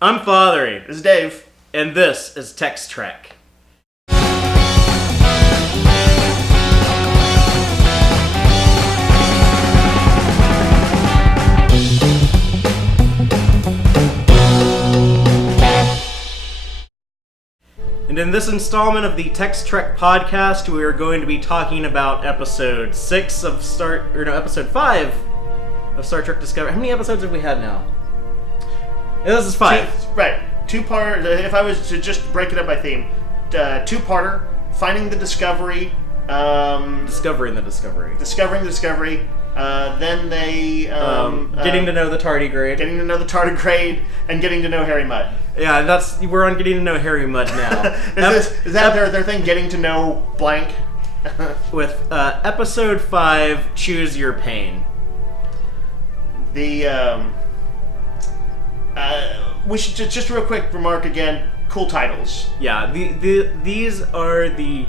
I'm Fatheree. This is Dave. And this is Tex-Trek. And in this installment of the Tex-Trek podcast, we are going to be talking about episode 5 of Star Trek Discovery. How many episodes have we had now? Yeah, this is 5. Two-part. If I was to just break it up by theme, two-parter, finding the Discovery, Discovering the Discovery. Discovering the Discovery. Then they getting to know the tardigrade. Getting to know the tardigrade, and getting to know Harry Mudd. Yeah, we're on getting to know Harry Mudd now. is that their thing? Getting to know blank. With episode 5, Choose Your Pain. We should just real quick remark again. Cool titles. Yeah, these are the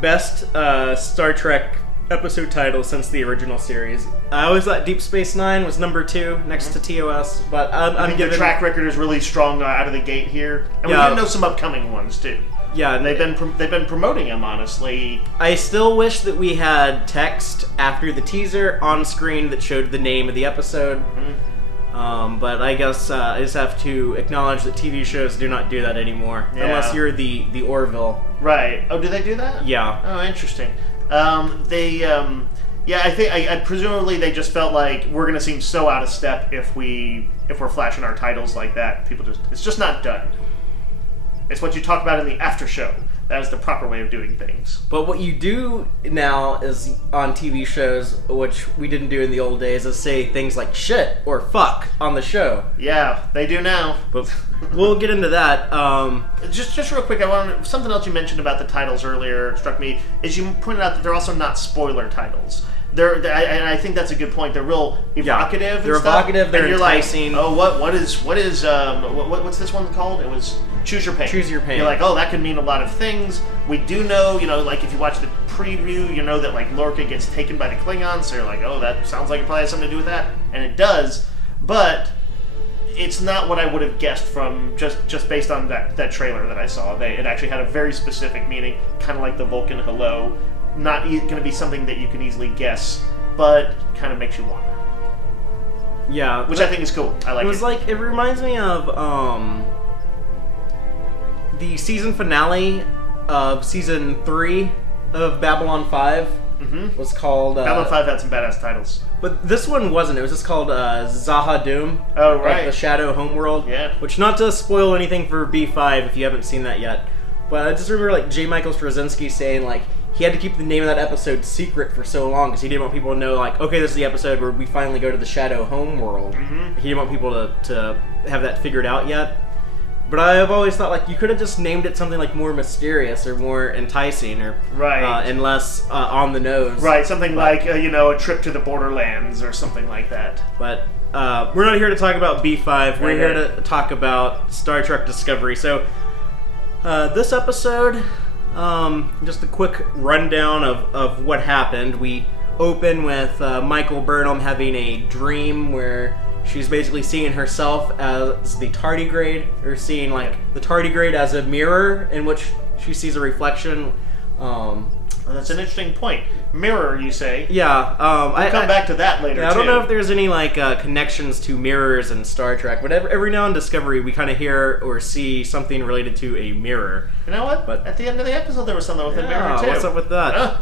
best Star Trek episode titles since the original series. I always thought Deep Space Nine was number 2 next to TOS, but I think their track record is really strong out of the gate here, and we do know some upcoming ones too. Yeah, they've been promoting them, honestly. I still wish that we had text after the teaser on screen that showed the name of the episode. Mm-hmm. But I guess I just have to acknowledge that TV shows do not do that anymore, unless you're the Orville. Right. Oh, do they do that? Yeah. Oh, interesting. I think presumably they just felt like we're gonna seem so out of step if we're flashing our titles like that. It's just not done. It's what you talk about in the after show. That is the proper way of doing things. But what you do now is on TV shows, which we didn't do in the old days, is say things like shit or fuck on the show. Yeah, they do now. But we'll get into that. Just real quick, something else you mentioned about the titles earlier struck me, is you pointed out that they're also not spoiler titles. And I think that's a good point. They're real evocative. Yeah, they're evocative. They're enticing. Like, oh, what's this one called? It was Choose Your Pain. Choose Your Pain. You're like, oh, that could mean a lot of things. We do know, like if you watch the preview, you know that like Lorca gets taken by the Klingons. So you're like, oh, that sounds like it probably has something to do with that, and it does. But it's not what I would have guessed from just based on that trailer that I saw. It actually had a very specific meaning, kind of like the Vulcan hello. Not going to be something that you can easily guess, but kind of makes you wonder. Yeah, which I think is cool. I like it. It reminds me of the season finale of season 3 of Babylon 5. Mm-hmm. Was called Babylon 5 had some badass titles, but this one wasn't. It was just called Zahadum. Oh, right, like the Shadow Homeworld. Yeah. Which, not to spoil anything for B5 if you haven't seen that yet, but I just remember J. Michael Straczynski saying he had to keep the name of that episode secret for so long because he didn't want people to know, okay, this is the episode where we finally go to the Shadow Homeworld. Mm-hmm. He didn't want people to have that figured out yet. But I've always thought, you could have just named it something more mysterious or more enticing or and less on the nose. Right, something a trip to the Borderlands or something like that. But we're not here to talk about B5. We're here to talk about Star Trek Discovery. So this episode... just a quick rundown of what happened. We open with Michael Burnham having a dream where she's basically seeing herself as the tardigrade, or seeing the tardigrade as a mirror in which she sees a reflection. That's an interesting point. Mirror, you say? Yeah. We'll come back to that later. I don't know if there's any connections to mirrors in Star Trek, but every now in Discovery we kind of hear or see something related to a mirror. You know what? But at the end of the episode there was something with a mirror too. What's up with that?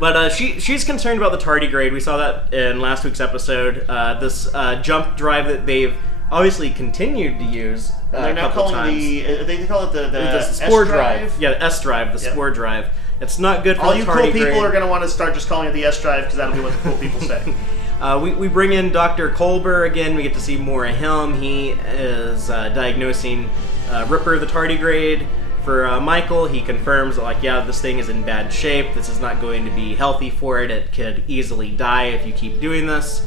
But she's concerned about the tardigrade. We saw that in last week's episode. This jump drive that they've obviously continued to use. They're now calling they call it the spore S drive. Yeah, the S drive, the spore drive. It's not good for all the you tardigrade. cool people are going to want to start just calling it the S drive because that'll be what the cool people say. We bring in Dr. Kolber again. We get to see more of him. He is diagnosing Ripper the tardigrade for Michael. He confirms that this thing is in bad shape. This is not going to be healthy for it. It could easily die if you keep doing this.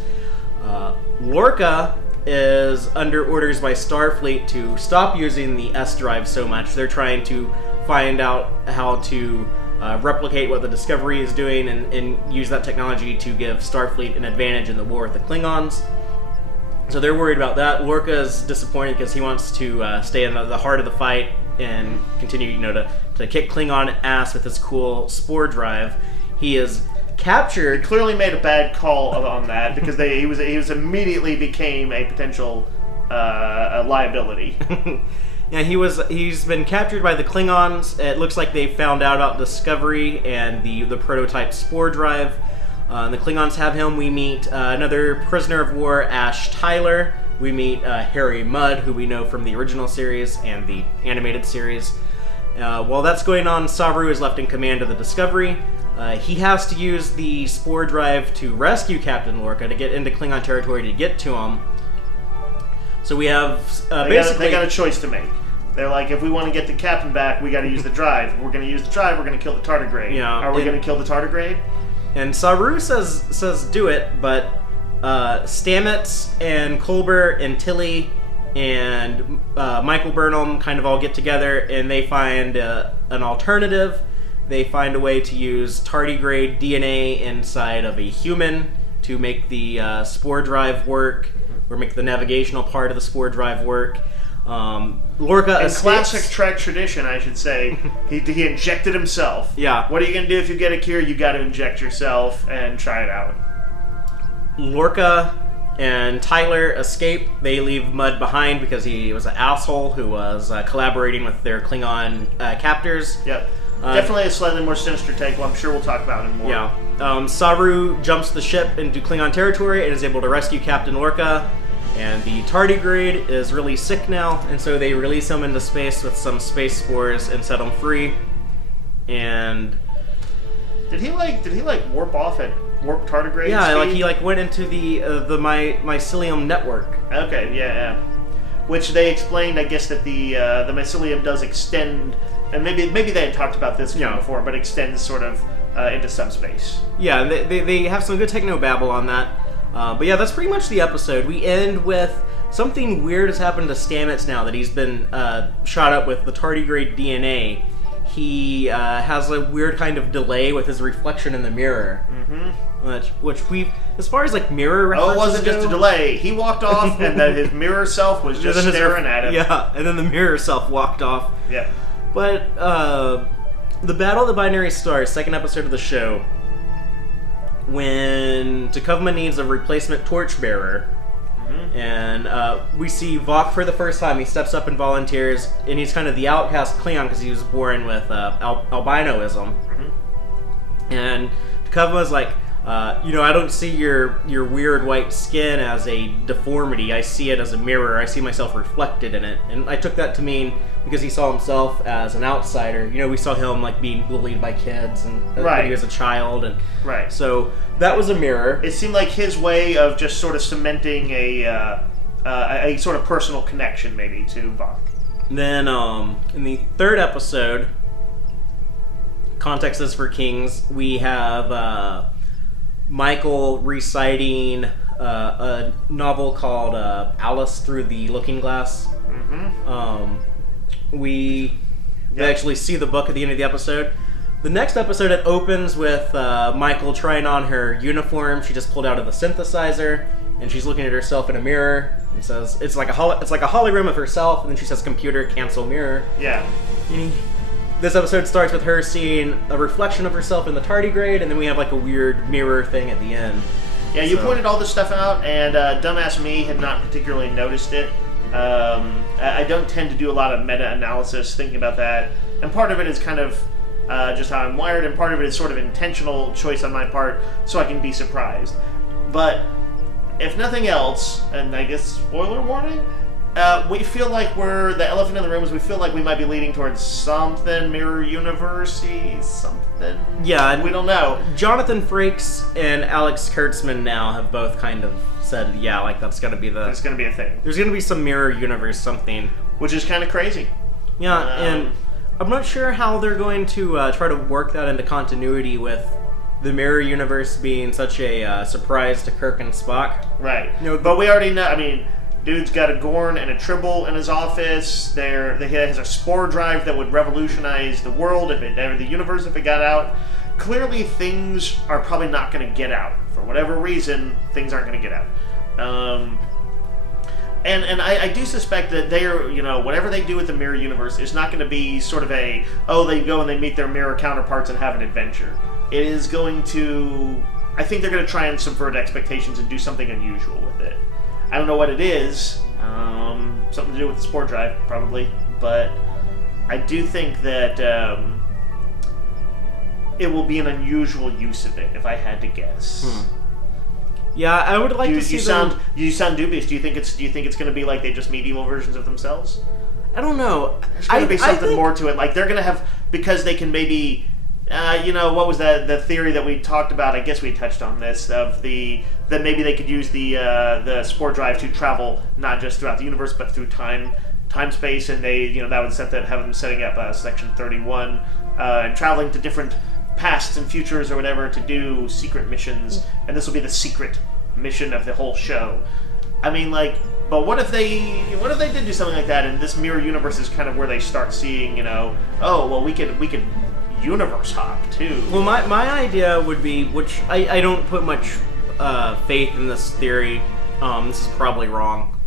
Lorca is under orders by Starfleet to stop using the S drive so much. They're trying to find out how to replicate what the Discovery is doing and use that technology to give Starfleet an advantage in the war with the Klingons. So they're worried about that. Lorca's disappointed because he wants to stay in the heart of the fight and continue, to kick Klingon ass with his cool spore drive. He is captured. He clearly made a bad call on that because he was immediately became a potential liability. Yeah, he's been captured by the Klingons. It looks like they found out about Discovery and the prototype spore drive. The Klingons have him. We meet another prisoner of war, Ash Tyler. We meet Harry Mudd, who we know from the original series and the animated series. While that's going on, Fatheree is left in command of the Discovery. He has to use the spore drive to rescue Captain Lorca, to get into Klingon territory to get to him. So we have they got a choice to make. They're like, if we want to get the captain back, we got to use the drive. We're going to use the drive. We're going to kill the tardigrade. Yeah, are we going to kill the tardigrade? And Saru says do it, but Stamets and Kolber and Tilly and Michael Burnham kind of all get together, and they find an alternative. They find a way to use tardigrade DNA inside of a human to make the spore drive work, or make the navigational part of the spore drive work. Lorca escapes. In classic Trek tradition, I should say, he injected himself. Yeah. What are you going to do if you get a cure? You got to inject yourself and try it out. Lorca and Tyler escape. They leave Mudd behind because he was an asshole who was collaborating with their Klingon captors. Yep. Definitely a slightly more sinister take. Well, I'm sure we'll talk about it more. Yeah. Saru jumps the ship into Klingon territory and is able to rescue Captain Lorca. And the tardigrade is really sick now, and so they release him into space with some space spores and set him free. And did he warp off at warp tardigrade? Yeah, speed? he went into the mycelium network. Okay, yeah. Which they explained, I guess, that the mycelium does extend, and maybe they had talked about this before, but extends sort of into subspace. Yeah, they have some good technobabble on that. But yeah, that's pretty much the episode. We end with something weird has happened to Stamets now that he's been shot up with the tardigrade DNA. He has a weird kind of delay with his reflection in the mirror. Mm-hmm. Which we, as far as mirror references it wasn't just a delay. He walked off, and then his mirror self was just staring at him. Yeah, and then the mirror self walked off. Yeah. But the Battle of the Binary Stars, second episode of the show, when T'Kuvma needs a replacement torchbearer, and we see Vok for the first time. He steps up and volunteers, and he's kind of the outcast Klingon because he was born with albinoism. And T'Kuvma's like, I don't see your weird white skin as a deformity. I see it as a mirror. I see myself reflected in it. And I took that to mean because he saw himself as an outsider. We saw him being bullied by kids and when he was a child, and so that was a mirror. It seemed like his way of just sort of cementing a sort of personal connection, maybe, to Vok. Then in the third episode, Context is for Kings, we have Michael reciting a novel called Alice Through the Looking Glass. We actually see the book at the end of the episode. The next episode, it opens with Michael trying on her uniform. She just pulled out of the synthesizer, and she's looking at herself in a mirror and says, it's like a hologram of herself, and then she says, "Computer, cancel mirror." Yeah. This episode starts with her seeing a reflection of herself in the tardigrade, and then we have a weird mirror thing at the end. Yeah, you pointed all this stuff out, and dumbass me had not particularly noticed it. I don't tend to do a lot of meta-analysis thinking about that, and part of it is kind of just how I'm wired, and part of it is sort of intentional choice on my part, so I can be surprised. But if nothing else, and I guess spoiler warning, we feel like the elephant in the room is we feel like we might be leading towards something mirror universe-y, something. Yeah, we don't know. Jonathan Frakes and Alex Kurtzman now have both kind of said, that's gonna be There's gonna be a thing. There's gonna be some mirror universe something, which is kind of crazy. Yeah, and I'm not sure how they're going to try to work that into continuity with the mirror universe being such a surprise to Kirk and Spock. Right. But we already know. I mean, dude's got a Gorn and a Tribble in his office. He has a spore drive that would revolutionize the world the universe if it got out. Clearly, things are probably not going to get out. For whatever reason, things aren't going to get out. And I do suspect that they are, whatever they do with the mirror universe is not going to be sort of they go and they meet their mirror counterparts and have an adventure. It is going to, I think they're going to try and subvert expectations and do something unusual with it. I don't know what it is, something to do with the spore drive, probably, but I do think that it will be an unusual use of it, if I had to guess. Yeah, I would like to see them... You sound dubious. Do you think it's going to be like they just meet evil versions of themselves? I don't know. There's going to be something more to it. Like they're going to have, because they can maybe, what was the theory that we talked about? I guess we touched on this that maybe they could use the spore drive to travel not just throughout the universe but through time space, and they that would have them setting up Section 31 and traveling to different pasts and futures or whatever to do secret missions, and this will be the secret mission of the whole show. I mean, but what if they did do something like that, and this mirror universe is kind of where they start seeing, we could universe hop too. Well, my idea would be, which I don't put much faith in this theory. This is probably wrong,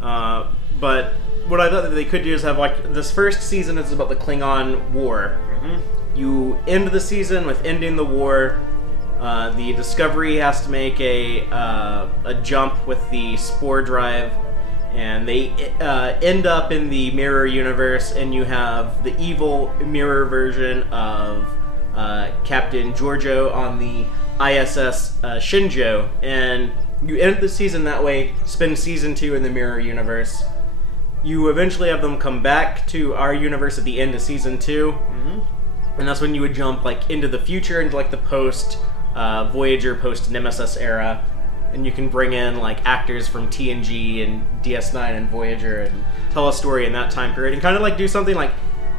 but what I thought that they could do is have this first season is about the Klingon War. Mm-hmm. You end the season with ending the war. The Discovery has to make a jump with the spore drive, and they end up in the mirror universe, and you have the evil mirror version of Captain Giorgio on the ISS Shinjo, and you end the season that way, spend season 2 in the mirror universe. You eventually have them come back to our universe at the end of season 2. Mm-hmm. And that's when you would jump into the future, into the post Voyager, post Nemesis era, and you can bring in actors from TNG and DS9 and Voyager and tell a story in that time period, and kind of do something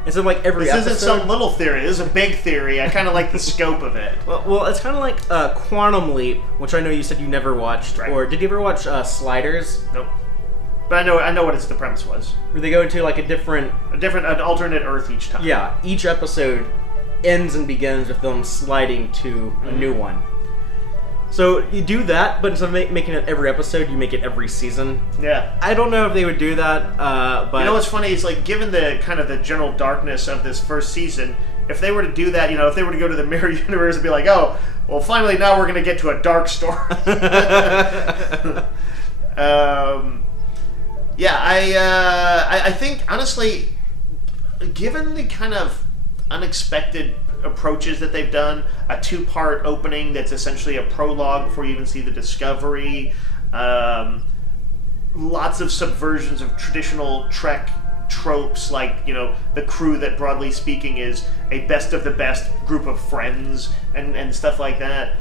instead of every this episode. Isn't some little theory. This is a big theory. I kind of like the scope of it. Well, it's kind of like Quantum Leap, which I know you said you never watched. Right. Or did you ever watch Sliders? Nope. But I know what the premise was. Where they go into an alternate Earth each time. Yeah, each episode ends and begins with them sliding to a new one. So you do that, but instead of making it every episode, you make it every season. Yeah. I don't know if they would do that, but... You know what's funny is, given the kind of the general darkness of this first season, if they were to do that, if they were to go to the mirror universe and be like, oh, well, finally now we're going to get to a dark story. I think, honestly, given the kind of unexpected approaches that they've done, a 2-part opening that's essentially a prologue before you even see the Discovery, lots of subversions of traditional Trek tropes, the crew that, broadly speaking, is a best of the best group of friends and stuff like that.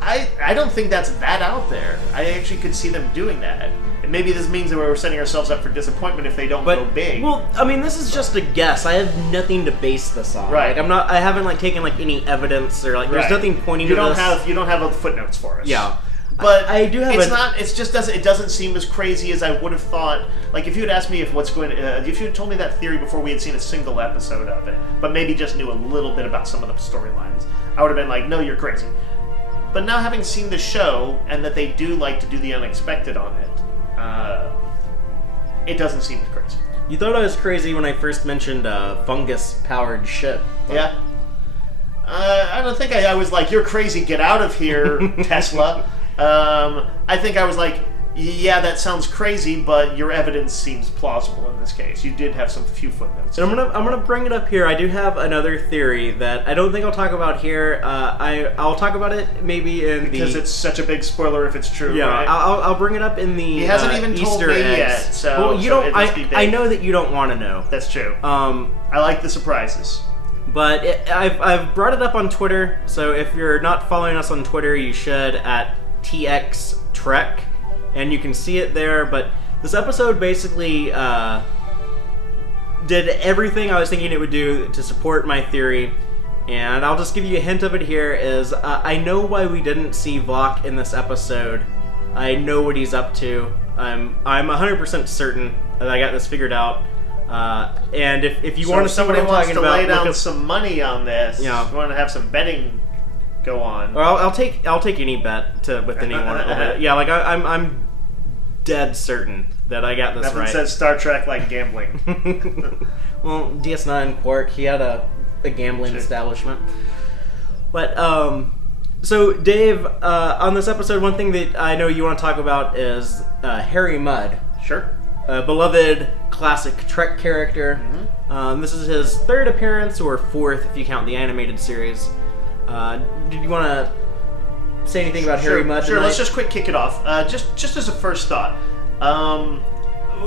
I don't think that's that out there. I actually could see them doing that. And maybe this means that we're setting ourselves up for disappointment if they don't go big. Well, I mean, this is just a guess. I have nothing to base this on. Right. I haven't taken any evidence or there's nothing pointing to this. You don't have footnotes for us. Yeah. But I do have it doesn't seem as crazy as I would have thought. If you had asked me if you had told me that theory before we had seen a single episode of it, but maybe just knew a little bit about some of the storylines, I would have been like, no, you're crazy. But now having seen the show, and that they do like to do the unexpected on it, it doesn't seem as crazy. You thought I was crazy when I first mentioned a fungus-powered ship. Yeah. I don't think I was like, you're crazy, get out of here, Tesla. I think I was like, yeah, that sounds crazy, but your evidence seems plausible in this case. You did have some few footnotes. And I'm gonna bring it up here. I do have another theory that I don't think I'll talk about here. I'll talk about it maybe in because it's such a big spoiler if it's true. Yeah, right? I'll bring it up in the He hasn't even told Easter me eggs. yet. So well, you don't. I know that you don't want to know. That's true. I like the surprises. But I've brought it up on Twitter. So if you're not following us on Twitter, you should at Tex-Trek. And you can see it there, but this episode basically did everything I was thinking it would do to support my theory, and I'll just give you a hint of it here, is I know why we didn't see Vok in this episode. I know what he's up to. I'm 100% certain that I got this figured out. And if you want to see what I'm talking about, lay down some money on this. Yeah. If you want to have some betting go on. Or I'll take any bet with anyone. Yeah, I'm dead certain that I got this Nothing right. says Star Trek like gambling. Well, DS9 Quark, he had a gambling establishment. But, so Dave, on this episode, one thing that I know you want to talk about is Harry Mudd. Sure. A beloved classic Trek character. Mm-hmm. This is his third appearance, or fourth if you count the animated series. Did you want to say anything about Harry Mudd Sure, tonight? let's just quick kick it off. Just as a first thought,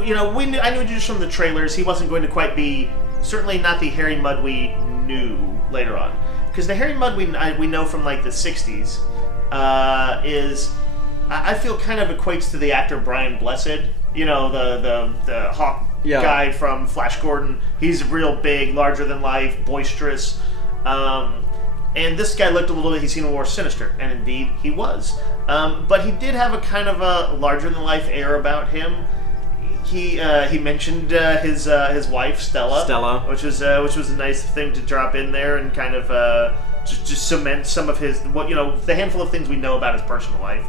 you know, I knew just from the trailers he wasn't going to quite be, certainly not the Harry Mudd we knew later on. Because the Harry Mudd we know from like the 60s is, I feel kind of equates to the actor Brian Blessed. You know, the Hawk guy from Flash Gordon. He's real big, larger than life, boisterous. And this guy looked a little bit, he seemed more sinister, and indeed he was. But he did have a kind of a larger than life air about him. He mentioned his wife Stella, which was a nice thing to drop in there and kind of just cement some of his the handful of things we know about his personal life.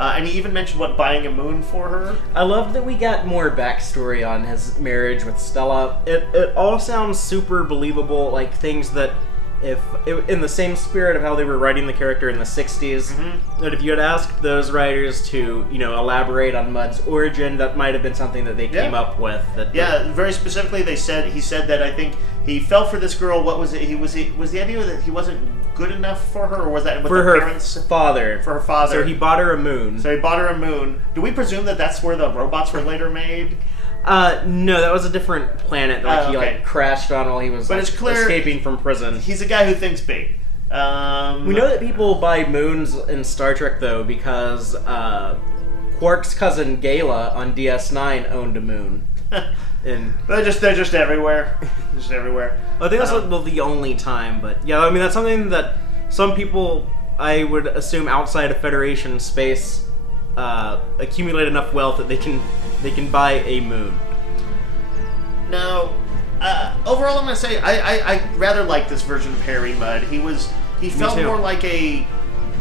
And he even mentioned buying a moon for her. I love that we got more backstory on his marriage with Stella. It all sounds super believable, like things that in the same spirit of how they were writing the character in the 60s, that if you had asked those writers to, elaborate on Mudd's origin, that might have been something that they came up with. Very specifically, he said that I think he fell for this girl. What was it? Was the idea that he wasn't good enough for her, or was that with her parents? Father. For her father. So he bought her a moon. Do we presume that that's where the robots were later made? No, that was a different planet that he crashed on while he was it's clear escaping from prison. He's a guy who thinks big. We know that people buy moons in Star Trek though because Quark's cousin Gala on DS9 owned a moon. And they're just everywhere. Just everywhere. I think that's the only time, but yeah, I mean that's something that some people, I would assume outside of Federation space, accumulate enough wealth that they can buy a moon. Now, overall, I'm gonna say I rather like this version of Harry Mudd. He felt more like a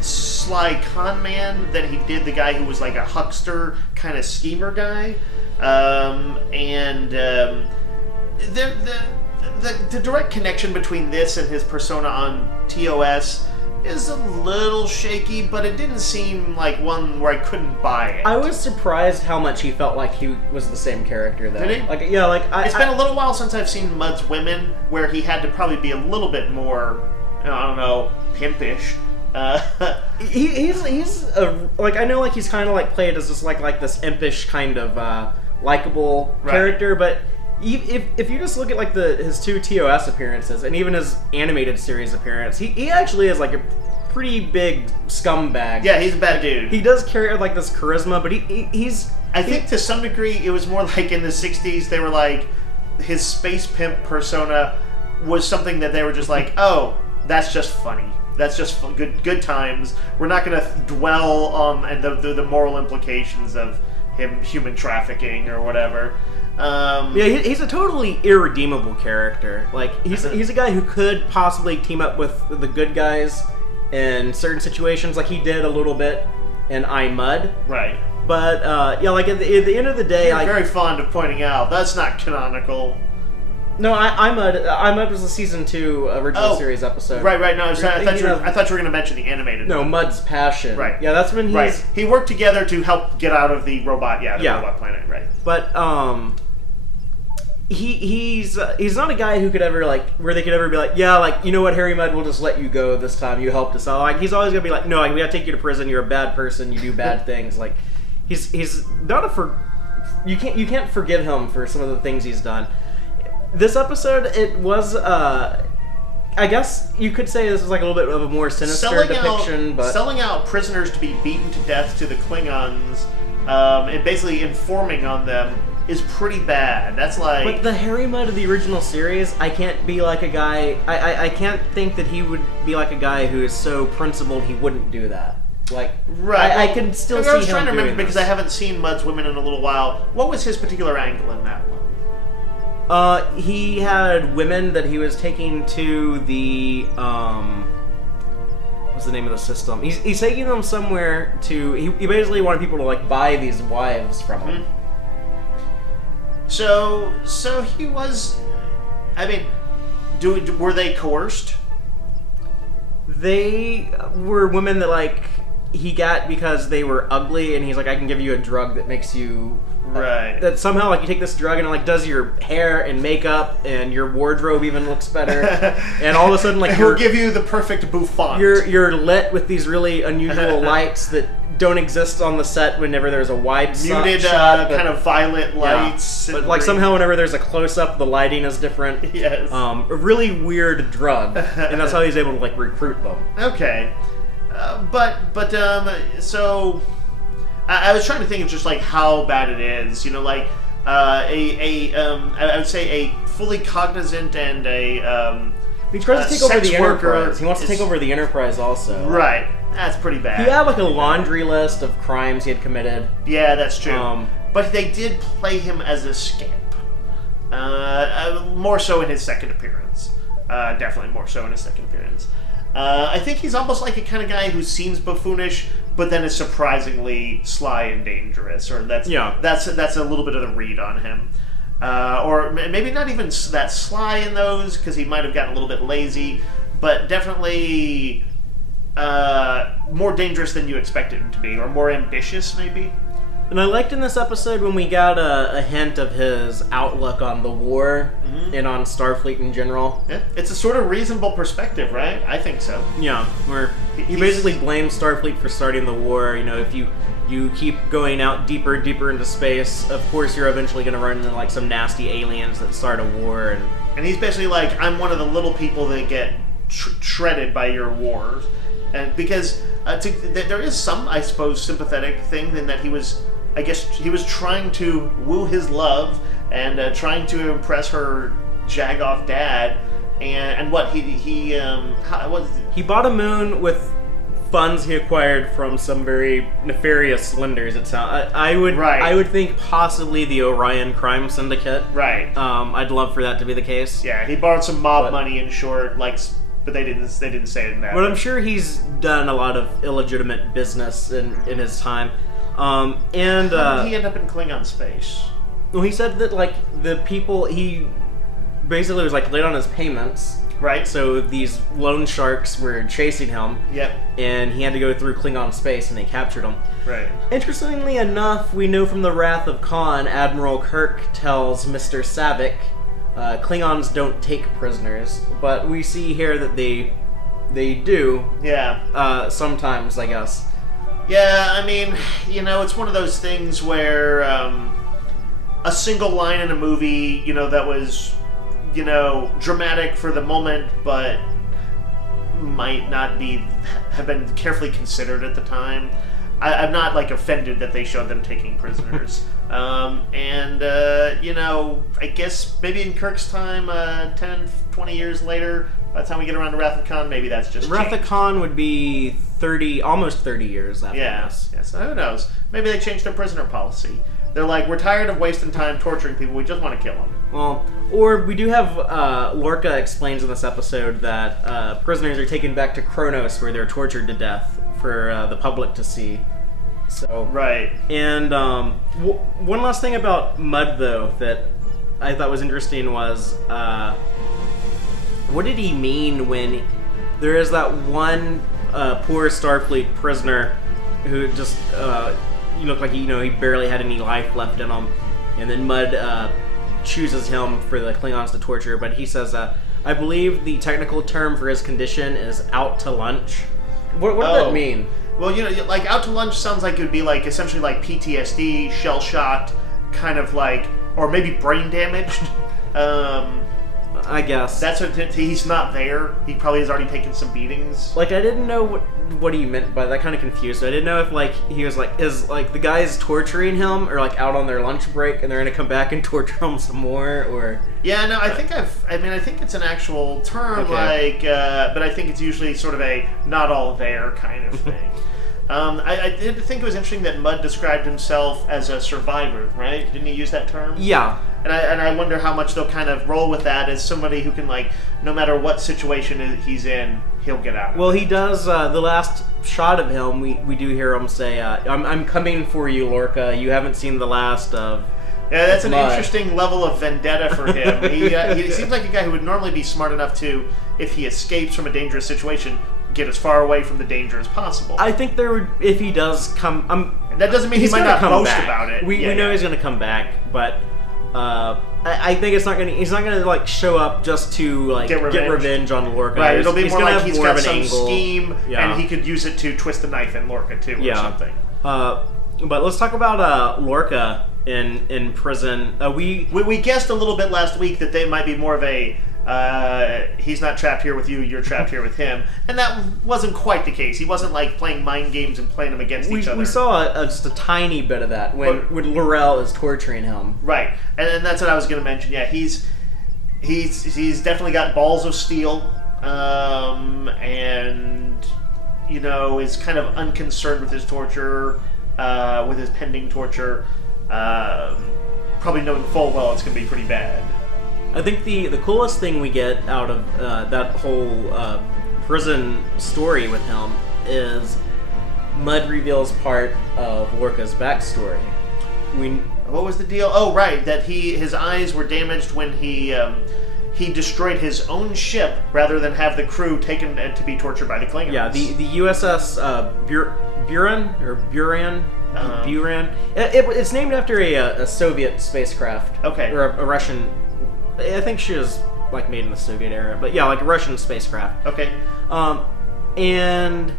sly con man than he did the guy who was like a huckster kind of schemer guy. The direct connection between this and his persona on TOS is a little shaky, but it didn't seem like one where I couldn't buy it. I was surprised how much he felt like he was the same character, though. Did he? It's been a little while since I've seen Mudd's Women, where he had to probably be a little bit more, pimpish. He's I know he's kind of played as just like this impish kind of likable character, but if you just look at his two TOS appearances and even his animated series appearance, he actually is a pretty big scumbag. Yeah, he's a bad dude. He does carry this charisma, but I think to some degree it was more like in the 60s they were his space pimp persona was something that they were just oh, that's just funny. That's just good times. We're not going to dwell on the moral implications of him human trafficking or whatever. He's a totally irredeemable character. He's a guy who could possibly team up with the good guys in certain situations, like he did a little bit in I, Mudd. Right. But at the end of the day, you're very fond of pointing out that's not canonical. No, I, Mudd was the season 2 original series episode. Right. No, I thought you were going to mention the animated. No, one. Mudd's Passion. Right. Yeah, that's when he worked together to help get out of the robot. Robot planet. Right. But he's not a guy who could ever where they could ever be you know what, Harry Mudd, we'll just let you go this time. You helped us out. He's always gonna be no, we gotta take you to prison. You're a bad person. You do bad things. He's not you can't forgive him for some of the things he's done. This episode, it was, I guess you could say this was a little bit of a more sinister depiction, but selling out prisoners to be beaten to death to the Klingons, and basically informing on them is pretty bad. That's But the Harry Mudd of the original series, I can't be a guy. I can't think that he would be a guy who is so principled he wouldn't do that. Right. I can still see him. I was trying to remember because I haven't seen Mudd's Women in a little while. What was his particular angle in that one? He had women that he was taking to the, what's the name of the system? He's taking them somewhere to. He basically wanted people to like buy these wives from him. So he was. I mean, were they coerced? They were women that like he got because they were ugly, and he's like, I can give you a drug that makes you right. That somehow like you take this drug and it like does your hair and makeup and your wardrobe even looks better, and all of a sudden like we'll give you the perfect bouffant. You're lit with these really unusual lights that don't exist on the set whenever there's a wide muted shot, kind of violet lights. Yeah. But like somehow whenever there's a close up, the lighting is different. Yes. A really weird drug, and that's how he's able to like recruit them. Okay. So I was trying to think of just like how bad it is, you know, like I would say a fully cognizant and he tries to take over the worker Enterprise. He wants to take over the Enterprise also. Right, that's pretty bad. He had like a laundry list of crimes he had committed. Yeah, that's true. But they did play him as a scamp. More so in his second appearance. Definitely more so in his second appearance. I think he's almost like a kind of guy who seems buffoonish, but then is surprisingly sly and dangerous. Or that's a little bit of the read on him. Or maybe not even that sly in those, because he might have gotten a little bit lazy, but definitely more dangerous than you expected him to be, or more ambitious maybe. And I liked in this episode when we got a hint of his outlook on the war and on Starfleet in general. Yeah, it's a sort of reasonable perspective, right? I think so. Yeah, where he basically blames Starfleet for starting the war. You know, if you keep going out deeper into space, of course you're eventually going to run into like some nasty aliens that start a war. And he's basically like, I'm one of the little people that get shredded by your wars. And because there is some, I suppose, sympathetic thing in that he was trying to woo his love and trying to impress her jagoff dad, and what he bought a moon with funds he acquired from some very nefarious lenders. It sounds. I would think possibly the Orion crime syndicate. Right. I'd love for that to be the case. Yeah, he borrowed some mob money in short, like. But they didn't say it in that. But I'm sure he's done a lot of illegitimate business in his time. How did he end up in Klingon space? Well, he said that like the people he basically was like late on his payments. Right. So these loan sharks were chasing him. Yep. And he had to go through Klingon space, and they captured him. Right. Interestingly enough, we know from the Wrath of Khan, Admiral Kirk tells Mr. Savick, Klingons don't take prisoners, but we see here that they do. Yeah. Sometimes, I guess. Yeah, I mean, you know, it's one of those things where a single line in a movie, you know, that was, you know, dramatic for the moment, but might not have been carefully considered at the time. I'm not, like, offended that they showed them taking prisoners. You know, I guess maybe in Kirk's time, 10, 20 years later, by the time we get around to Wrath of Khan, maybe that's just Wrath changed. of Khan would be almost 30 years after this. Yeah, so who knows? Maybe they changed their prisoner policy. They're like, we're tired of wasting time torturing people, we just want to kill them. Well, or we do have, Lorca explains in this episode that prisoners are taken back to Kronos where they're tortured to death for the public to see. So right. And one last thing about Mudd, though, that I thought was interesting was what did he mean when there is that one poor Starfleet prisoner who just looked like he barely had any life left in him, and then Mudd chooses him for the Klingons to torture, but he says I believe the technical term for his condition is out to lunch. What does that mean? Well, you know, like out to lunch sounds like it would be like essentially like PTSD, shell shocked, kind of like, or maybe brain damaged. I guess that's what he's not there. He probably has already taken some beatings. Like I didn't know what he meant by that. Kind of confused. I didn't know if like he was like is like the guys torturing him or like out on their lunch break and they're gonna come back and torture him some more or. Yeah, no, I think I think it's an actual term, okay. But I think it's usually sort of a not all there kind of thing. I did think it was interesting that Mudd described himself as a survivor, right? Didn't he use that term? Yeah. and I wonder how much they'll kind of roll with that as somebody who can, like, no matter what situation he's in, he'll get out. Well, he does. The last shot of him, we do hear him say, "I'm coming for you, Lorca. You haven't seen the last of." Yeah, that's an blood." interesting level of vendetta for him. He seems like a guy who would normally be smart enough to, if he escapes from a dangerous situation, get as far away from the danger as possible. I think there would, if he does come. That doesn't mean he might not boast about it. We know he's going to come back, but I think it's not going to. He's not going to like show up just to like get revenge on Lorca. Right. It'll be he's more gonna like have he's more got of an some angle. scheme, and he could use it to twist the knife in Lorca too, or something. But let's talk about Lorca in prison. We guessed a little bit last week that they might be more of a. He's not trapped here with you, you're trapped here with him. And that wasn't quite the case. He wasn't like playing mind games and playing them against each other. We saw just a tiny bit of that when Laurel is torturing him. Right. And that's what I was going to mention. Yeah, he's definitely got balls of steel, and, you know, is kind of unconcerned with his torture, with his pending torture, probably knowing full well it's going to be pretty bad. I think the coolest thing we get out of that whole prison story with him is Mudd reveals part of Lorca's backstory. What was the deal? Oh, right, that his eyes were damaged when he destroyed his own ship rather than have the crew taken to be tortured by the Klingons. Yeah, the USS Buran. It's named after a Soviet spacecraft. Okay. Or a Russian. I think she was like made in the Soviet era, but yeah, like a Russian spacecraft. Okay. And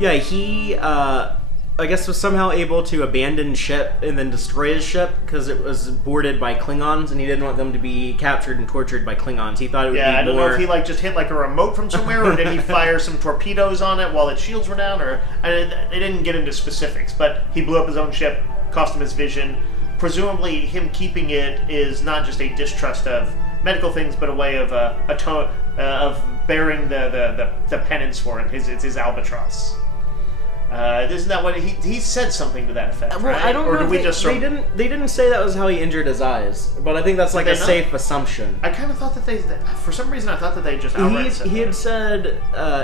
yeah, he I guess was somehow able to abandon ship and then destroy his ship because it was boarded by Klingons, and he didn't want them to be captured and tortured by Klingons. He thought it would be more... Yeah, I don't know if he like just hit like a remote from somewhere, or did he fire some torpedoes on it while its shields were down, or... They didn't get into specifics, but he blew up his own ship, cost him his vision. Presumably, him keeping it is not just a distrust of medical things, but a way of of bearing the penance for it. It's his albatross. Isn't that what he said something to that effect? Well, right? I don't or know. They didn't say that was how he injured his eyes, but I think that's like a safe assumption. I kind of thought that for some reason I thought that they just outright said he had said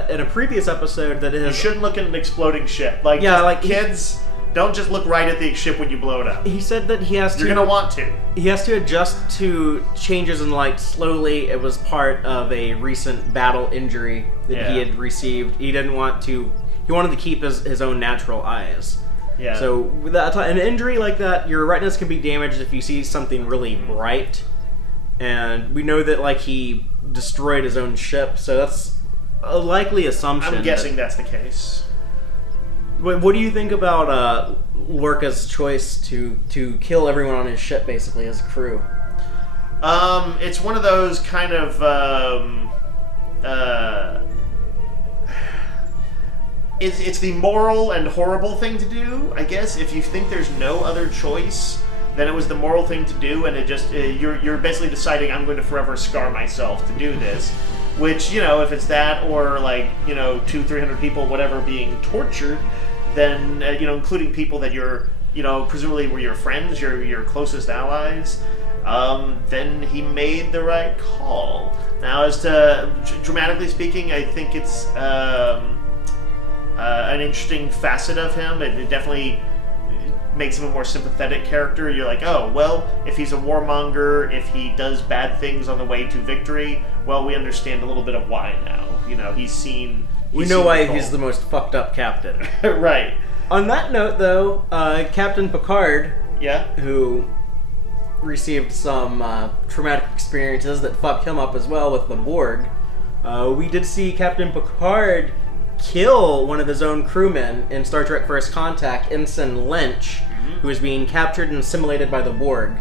in a previous episode that you shouldn't look at an exploding ship. Like kids. Don't just look right at the ship when you blow it up. He said that he has to... You're going to want to. He has to adjust to changes in light slowly. It was part of a recent battle injury that he had received. He didn't want to... He wanted to keep his own natural eyes. Yeah. So with that, an injury like that, your retinas can be damaged if you see something really bright. And we know that like he destroyed his own ship, so that's a likely assumption. I'm guessing that's the case. What do you think about Lorca's choice to kill everyone on his ship, basically, as a crew? It's one of those kind of... It's the moral and horrible thing to do, I guess. If you think there's no other choice, then it was the moral thing to do, and it just... You're basically deciding, I'm going to forever scar myself to do this. Which, you know, if it's that or, like, you know, 200-300 people, whatever, being tortured... then, you know, including people that you're, you know, presumably were your friends, your closest allies, then he made the right call. Now, as to, dramatically speaking, I think it's an interesting facet of him. It definitely makes him a more sympathetic character. You're like, oh, well, if he's a warmonger, if he does bad things on the way to victory, well, we understand a little bit of why now. You know, he's seen... We know why he's the most fucked up captain. Right. On that note, though, Captain Picard, who received some traumatic experiences that fucked him up as well with the Borg, we did see Captain Picard kill one of his own crewmen in Star Trek First Contact, Ensign Lynch, who was being captured and assimilated by the Borg.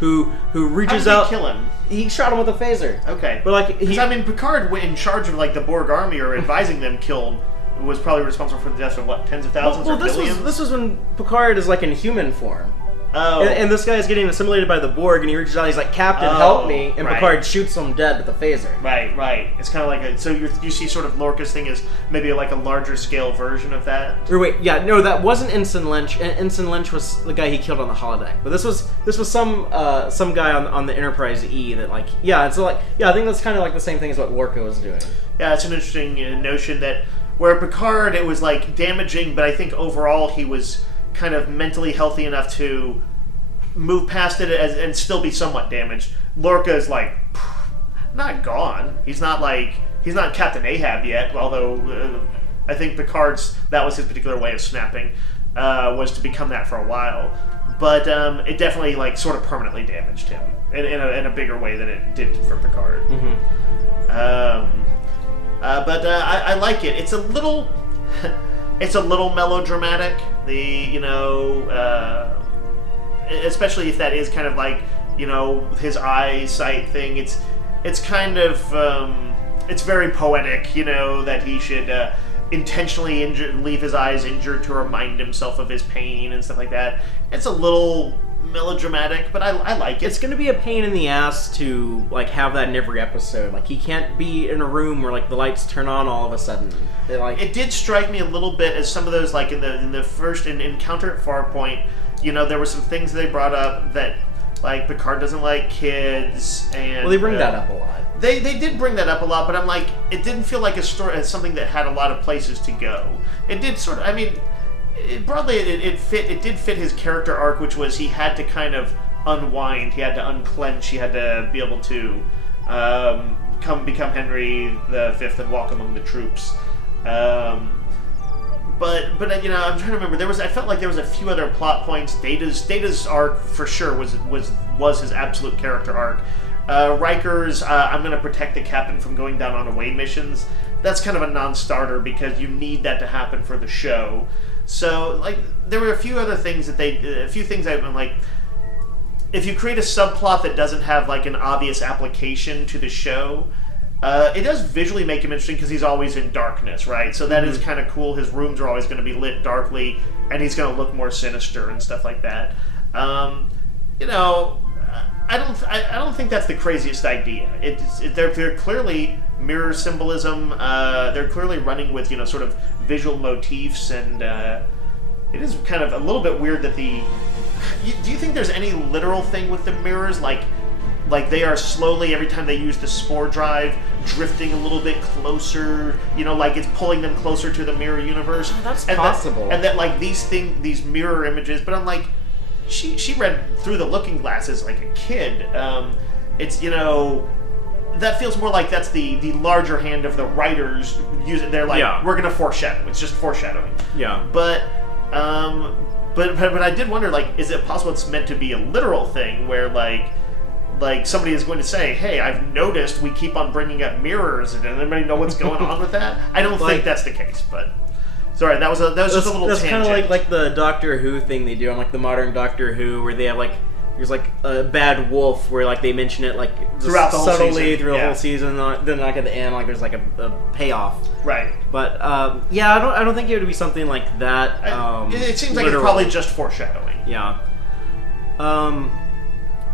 Who reaches out? How did he kill him? He shot him with a phaser. Okay, but like Picard, in charge of like the Borg army or advising them, was probably responsible for the deaths of what, tens of thousands or billions. This was when Picard is like in human form. Oh. And this guy is getting assimilated by the Borg, and he reaches out, he's like, Captain, help me, and right. Picard shoots him dead with a phaser. Right. It's kind of like so you see sort of Lorca's thing as maybe like a larger scale version of that. Or wait, yeah, no, that wasn't Ensign Lynch. Ensign Lynch was the guy he killed on the holodeck. But this was some guy on the Enterprise E that like, I think that's kind of like the same thing as what Lorca was doing. Yeah, it's an interesting notion that where Picard, it was like damaging, but I think overall he was kind of mentally healthy enough to move past it and still be somewhat damaged. Lorca is like not gone. He's not Captain Ahab yet, although I think that was his particular way of snapping, was to become that for a while. But it definitely like sort of permanently damaged him in a bigger way than it did for Picard. Mm-hmm. But I like it. It's a little melodramatic. Especially if that is kind of like his eyesight thing. It's kind of it's very poetic. That he should intentionally leave his eyes injured to remind himself of his pain and stuff like that. It's a little melodramatic, but I like it. It's going to be a pain in the ass to like have that in every episode. Like he can't be in a room where like the lights turn on all of a sudden. It did strike me a little bit as some of those like in the first Encounter at Farpoint. There were some things they brought up that like Picard doesn't like kids, and they bring that up a lot. They did bring that up a lot, but I'm like, it didn't feel like a story as something that had a lot of places to go. It did sort of. I mean, broadly, it did fit his character arc, which was he had to kind of unwind, he had to unclench, he had to be able to become Henry V and walk among the troops. But I'm trying to remember. I felt like there was a few other plot points. Data's arc for sure was his absolute character arc. Riker's I'm going to protect the captain from going down on away missions. That's kind of a non-starter because you need that to happen for the show. So like there were a few other things I've been like. If you create a subplot that doesn't have like an obvious application to the show. It does visually make him interesting because he's always in darkness, right? So that is kind of cool. His rooms are always going to be lit darkly, and he's going to look more sinister and stuff like that. I don't think that's the craziest idea. They're clearly mirror symbolism. They're clearly running with sort of visual motifs, and it is kind of a little bit weird that do you think there's any literal thing with the mirrors, like they are slowly, every time they use the spore drive, drifting a little bit closer, like it's pulling them closer to the mirror universe. Oh, that's possible. And that like these mirror images, but I'm like, she read through the looking glasses like a kid. It's, that feels more like that's the larger hand of the writers using, they're like, we're going to foreshadow. It's just foreshadowing. Yeah. But I did wonder, like, is it possible it's meant to be a literal thing where like somebody is going to say, hey, I've noticed we keep on bringing up mirrors, and does anybody know what's going on with that? I don't think that's the case, but sorry, that was just a little tangent. That's kind of like the Doctor Who thing they do on like the modern Doctor Who, where they have like there's like a bad wolf where like they mention it like throughout the whole subtly season. through the whole season, then like at the end like there's like a payoff. Right. But I don't think it would be something like that. It seems like it's probably just foreshadowing. Yeah.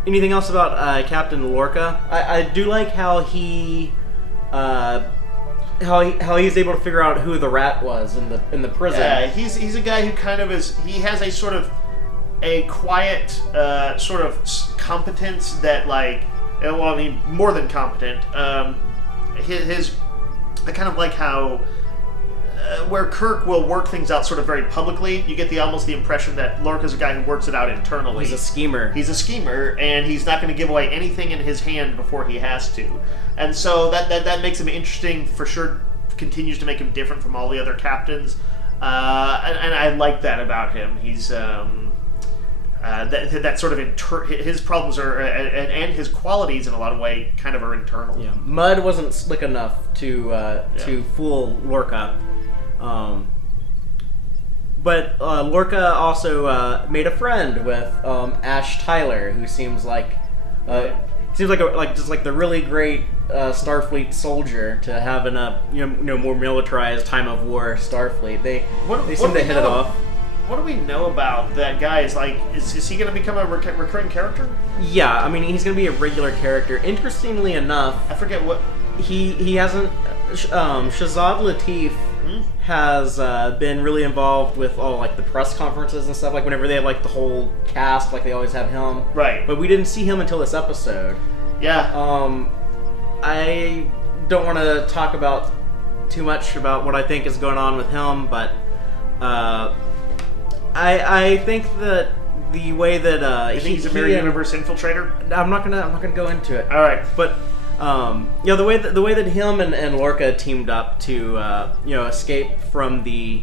Anything else about Captain Lorca? I do like how he he's able to figure out who the rat was in the prison. Yeah, he's a guy who kind of is. He has a sort of a quiet sort of competence that like, well, I mean, more than competent. I kind of like how. Where Kirk will work things out sort of very publicly, you get almost the impression that Lorca's a guy who works it out internally. He's a schemer. He's a schemer, and he's not going to give away anything in his hand before he has to. And so that makes him interesting for sure. Continues to make him different from all the other captains, and I like that about him. He's that sort of his problems are and his qualities in a lot of ways kind of are internal. Yeah. Mudd wasn't slick enough to fool Lorca. But Lorca also made a friend with Ash Tyler, who seems like the really great Starfleet soldier to have in a more militarized time of war Starfleet. They seem to hit it off. what do we know about that guy? Is he going to become a recurring character? Yeah, I mean, he's going to be a regular character. Interestingly enough, I forget what he hasn't. Shazad Latif has been really involved with all like the press conferences and stuff. Like whenever they have like the whole cast, like they always have him. Right. But we didn't see him until this episode. Yeah. I don't want to talk about too much about what I think is going on with him, but I think that the way that you think he's a Mirror Universe infiltrator? I'm not gonna go into it. All right, but the way that him and Lorca teamed up to escape from the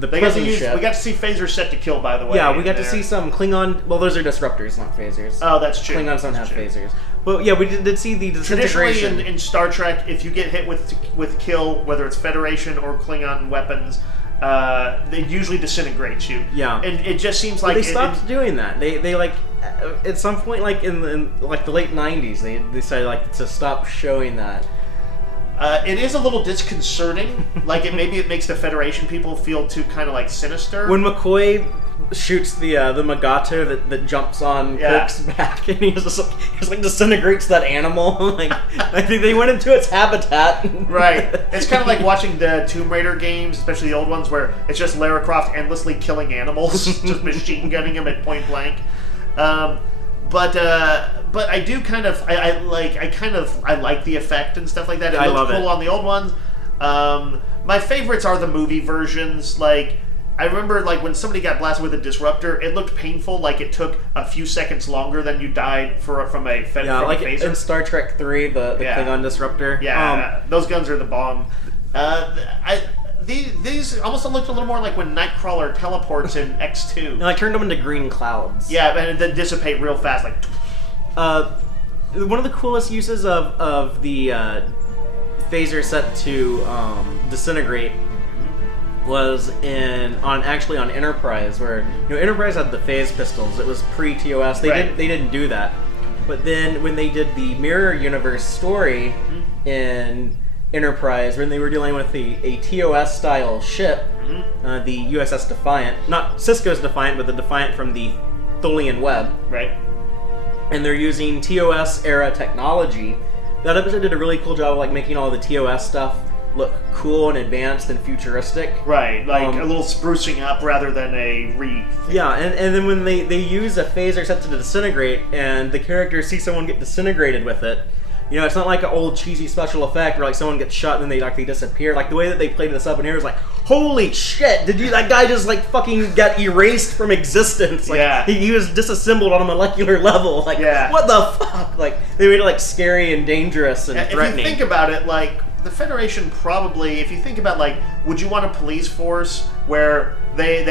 prison ship. We got to see phasers set to kill, by the way. Yeah, we got to see some Klingon. Well, those are disruptors, not phasers. Oh, that's true. Klingons don't have phasers. But yeah, we did see the disintegration. Traditionally, in Star Trek, if you get hit with kill, whether it's Federation or Klingon weapons, they usually disintegrate you. Yeah, and it just seems like they stopped doing that. They like at some point, like in like the late '90s, they decided like to stop showing that. It is a little disconcerting. Like maybe it makes the Federation people feel too kind of like sinister. When McCoy shoots the Magato that jumps on Kirk's back, and he just like disintegrates that animal. Like I think they went into its habitat. Right. It's kind of like watching the Tomb Raider games, especially the old ones, where it's just Lara Croft endlessly killing animals, just machine gunning them at point blank. But I do kind of I like the effect and stuff like that. It looks cool on the old ones. My favorites are the movie versions. Like I remember, like when somebody got blasted with a disruptor, it looked painful. Like it took a few seconds longer than you died from a phaser. In Star Trek 3, the Klingon disruptor. Yeah, those guns are the bomb. These almost looked a little more like when Nightcrawler teleports in X2. And I turned them into green clouds. Yeah, and then dissipate real fast. Like, one of the coolest uses of the phaser set to disintegrate was on Enterprise, where Enterprise had the phase pistols. It was pre-TOS. They didn't do that. But then when they did the Mirror Universe story in Enterprise, when they were dealing with a TOS style ship, the USS Defiant, not Cisco's Defiant, but the Defiant from the Tholian Web, right? And they're using TOS era technology. That episode did a really cool job of like making all the TOS stuff look cool and advanced and futuristic. Right, like a little sprucing up rather than a Yeah, and then when they use a phaser set to disintegrate, and the characters see someone get disintegrated with it, it's not like an old cheesy special effect where like someone gets shot and then they disappear. Like the way that they played this up in here is like, holy shit! That guy just like fucking got erased from existence? Like, he was disassembled on a molecular level. Like, what the fuck? Like they made it like scary and dangerous and threatening. If you think about it, like the Federation probably, if you think about like, would you want a police force where they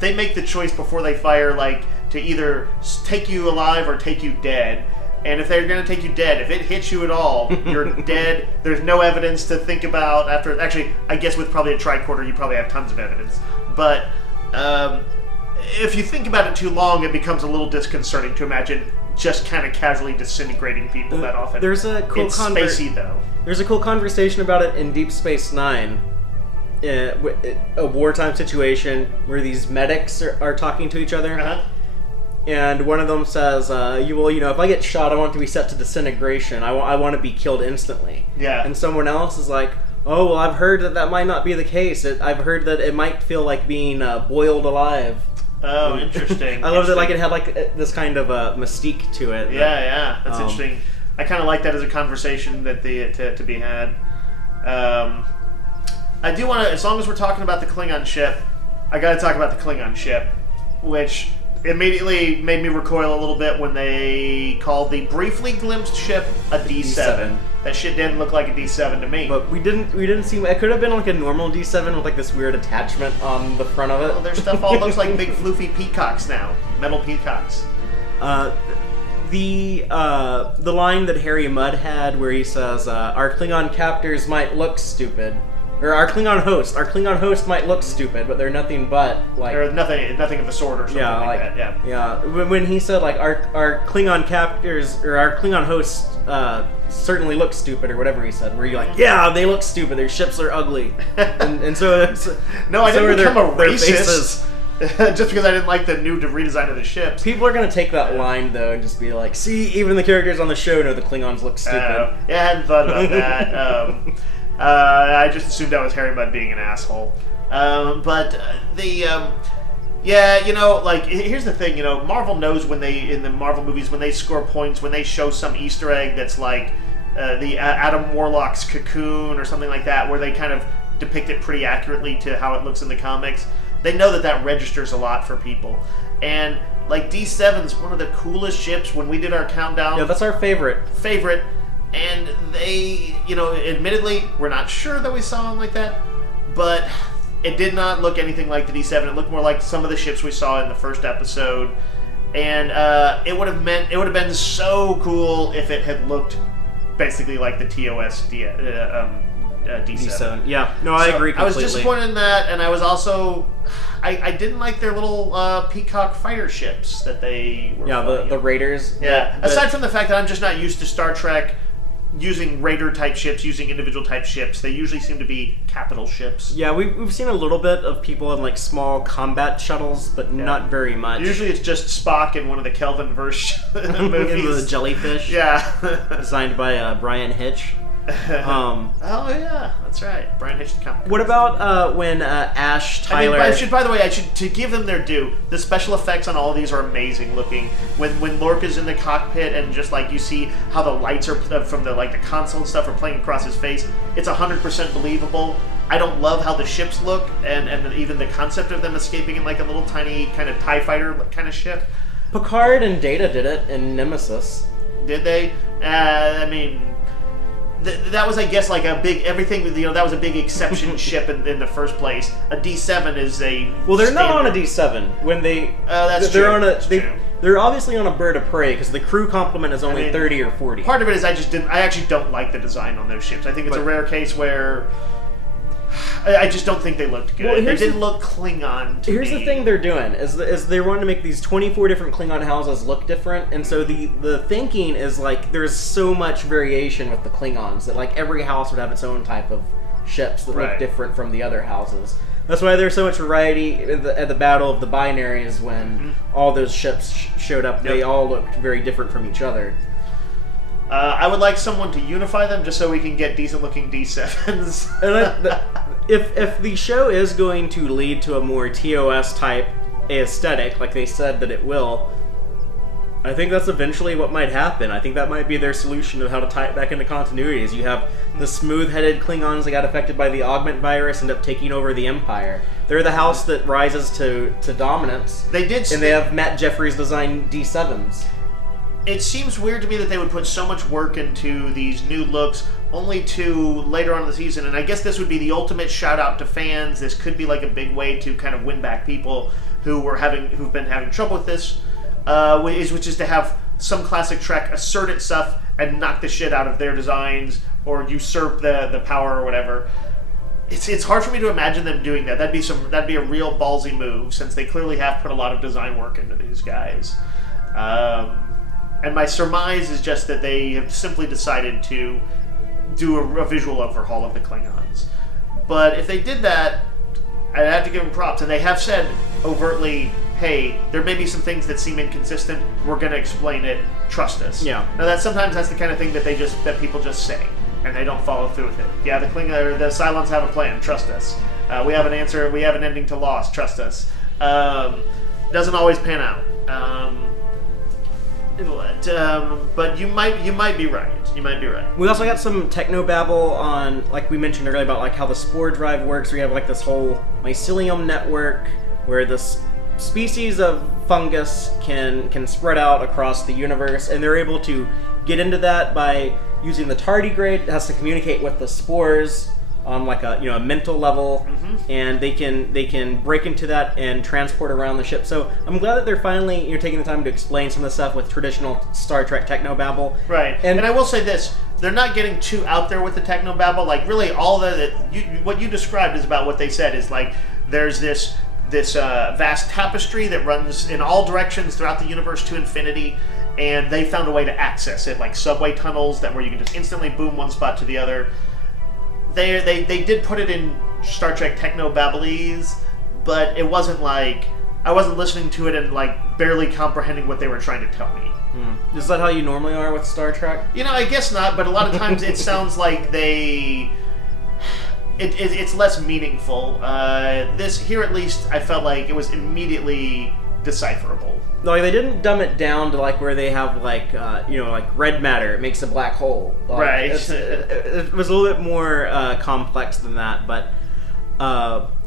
make the choice before they fire, like to either take you alive or take you dead. And if they're going to take you dead, if it hits you at all, you're dead. There's no evidence to think about after. Actually, I guess with probably a tricorder, you probably have tons of evidence. But if you think about it too long, it becomes a little disconcerting to imagine just kind of casually disintegrating people that often. There's a cool spacey though. There's a cool conversation about it in Deep Space Nine. A wartime situation where these medics are talking to each other. And one of them says, if I get shot, I want to be set to disintegration. I want to be killed instantly. Yeah. And someone else is like, oh, well, I've heard that might not be the case. I've heard that it might feel like being boiled alive. Oh, interesting. I love that it had like this kind of mystique to it. Yeah, that's interesting. I kind of like that as a conversation that to be had. I do want to, as long as we're talking about the Klingon ship, I got to talk about the Klingon ship, which immediately made me recoil a little bit when they called the briefly glimpsed ship a D7. That shit didn't look like a D7 to me. But we didn't see. It could have been like a normal D7 with like this weird attachment on the front of it. Well, their stuff all looks like big floofy peacocks now, metal peacocks. The line that Harry Mudd had, where he says, "Our Klingon captors might look stupid," Or our Klingon host. Our Klingon host might look stupid, but they're nothing but like. Or nothing of the sort or something like that. Yeah. Yeah. When he said like our Klingon captors or our Klingon hosts certainly look stupid or whatever he said, where you're like, yeah, they look stupid. Their ships are ugly, and so it's, no, I didn't become a racist. Just because I didn't like the new redesign of the ships. People are gonna take that line though and just be like, "See, even the characters on the show know the Klingons look stupid." Yeah, I hadn't thought about that. I just assumed that was Harry Mudd being an asshole. Yeah, you know, like here's the thing. You know, Marvel knows when they in the Marvel movies when they score points when they show some Easter egg that's like the Adam Warlock's cocoon or something like that, where they kind of depict it pretty accurately to how it looks in the comics. They know that registers a lot for people. And, like, D7's one of the coolest ships when we did our countdown. Yeah, that's our favorite. And they, you know, admittedly, we're not sure that we saw them like that, but it did not look anything like the D7. It looked more like some of the ships we saw in the first episode. And it would have been so cool if it had looked basically like the TOS D7. Yeah, no, I agree completely. I was disappointed in that, and I was also... I didn't like their little Peacock fighter ships that they were the Raiders. Yeah, aside from the fact that I'm just not used to Star Trek using Raider-type ships, using individual-type ships. They usually seem to be capital ships. Yeah, we've seen a little bit of people in, like, small combat shuttles, but not very much. Usually it's just Spock in one of the Kelvin-verse movies. In the jellyfish. Yeah. Designed by Brian Hitch. Oh yeah, that's right. Brian Hitch the comic. What about when Ash Tyler? By the way, to give them their due, the special effects on all of these are amazing looking. When Lorca's in the cockpit and just like you see how the lights are from the console and stuff are playing across his face, it's 100% believable. I don't love how the ships look and even the concept of them escaping in like a little tiny kind of TIE fighter kind of ship. Picard and Data did it in Nemesis. Did they? I mean. That was, I guess, like a big everything. You know, that was a big exception ship in the first place. A D7 is a they're not on a D7 when they. That's they're true. on a. That's true. They're obviously on a bird of prey because the crew complement is only 30 or 40. Part of it is I actually don't like the design on those ships. I think it's a rare case where I just don't think they looked good. Well, they didn't look Klingon to me. Here's the thing they're doing is they want to make these 24 different Klingon houses look different, and so the thinking is like there's so much variation with the Klingons that like every house would have its own type of ships that look different from the other houses. That's why there's so much variety at the Battle of the Binaries when all those ships showed up. Yep. They all looked very different from each other. I would like someone to unify them just so we can get decent-looking D7s. And if the show is going to lead to a more TOS-type aesthetic, like they said that it will, I think that's eventually what might happen. I think that might be their solution of how to tie it back into continuity, is you have the smooth-headed Klingons that got affected by the augment virus end up taking over the Empire. They're the house that rises to dominance. They did, and they have Matt Jeffries design D7s. It seems weird to me that they would put so much work into these new looks only to later on in the season, and I guess this would be the ultimate shout out to fans. This could be like a big way to kind of win back people who've been having trouble with this, which is to have some classic Trek assert itself and knock the shit out of their designs or usurp the power or whatever. It's hard for me to imagine them doing that. That'd be a real ballsy move, since they clearly have put a lot of design work into these guys. And my surmise is just that they have simply decided to do a visual overhaul of the Klingons. But if they did that, I'd have to give them props. And they have said overtly, hey, there may be some things that seem inconsistent. We're going to explain it. Trust us. Yeah. Now, that's the kind of thing that people just say, and they don't follow through with it. Yeah, the Cylons have a plan. Trust us. We have an answer. We have an ending to Lost. Trust us. Doesn't always pan out. But you might be right. You might be right. We also got some Technobabble on, like we mentioned earlier, about like how the spore drive works. We have like this whole mycelium network where this species of fungus can spread out across the universe, and they're able to get into that by using the tardigrade. It has to communicate with the spores on like a a mental level, and they can break into that and transport around the ship. So I'm glad that they're finally taking the time to explain some of the stuff with traditional Star Trek technobabble. Right, and I will say this: they're not getting too out there with the technobabble. Like really, all what you described is about what they said. Is like there's this vast tapestry that runs in all directions throughout the universe to infinity, and they found a way to access it, like subway tunnels where you can just instantly boom one spot to the other. They did put it in Star Trek Technobabblese, but it wasn't like I wasn't listening to it and like barely comprehending what they were trying to tell me. Is that how you normally are with Star Trek? I guess not, but a lot of times it sounds like it's less meaningful. This here, at least, I felt like it was immediately decipherable. Like they didn't dumb it down to like where they have like like red matter, it makes a black hole. Like, right. It was a little bit more complex than that, but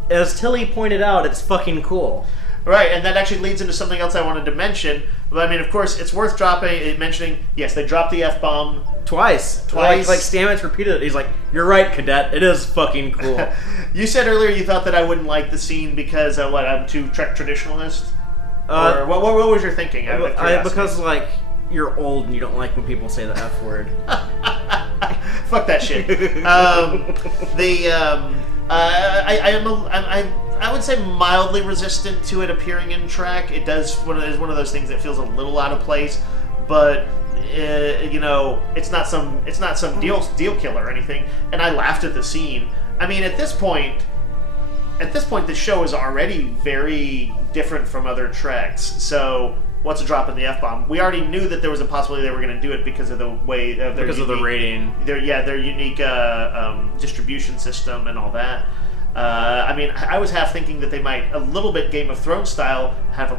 as Tilly pointed out, it's fucking cool. Right, and that actually leads into something else I wanted to mention. But I mean, of course, it's worth mentioning. Yes, they dropped the F-bomb twice. Like Stamets repeated it. He's like, "You're right, Cadet. It is fucking cool." You said earlier you thought that I wouldn't like the scene because I'm too Trek traditionalist. Or what was your thinking? Because like you're old and you don't like when people say the F word. Fuck that shit. I would say mildly resistant to it appearing in Trek. It is one of those things that feels a little out of place, but it's not some deal killer or anything. And I laughed at the scene. I mean, at this point, the show is already very different from other Treks. So what's a drop in the F-bomb? We already knew that there was a possibility they were going to do it because of the way of of the rating. Their unique distribution system and all that. I mean, I was half thinking that they might, a little bit Game of Thrones style, have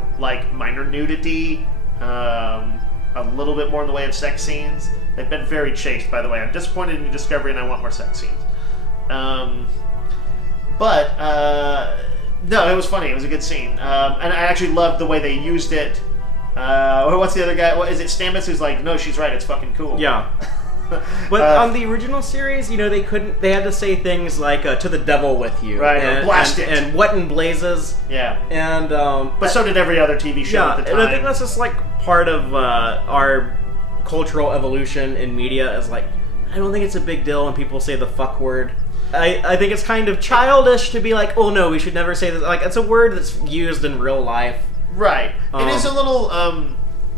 minor nudity, a little bit more in the way of sex scenes. They've been very chaste, by the way. I'm disappointed in New Discovery, and I want more sex scenes. But no, it was funny. It was a good scene, and I actually loved the way they used it. What's the other guy? What is it? Stamets, who's like, no, she's right. It's fucking cool. Yeah. But on the original series, they couldn't. They had to say things like "to the devil with you," right? And blast it, and what in blazes. Yeah. And but so did every other TV show at the time. And I think that's just like part of our cultural evolution in media. Is like, I don't think it's a big deal when people say the fuck word. I think it's kind of childish to be like, oh no, we should never say this. Like, it's a word that's used in real life. Right. It is a little.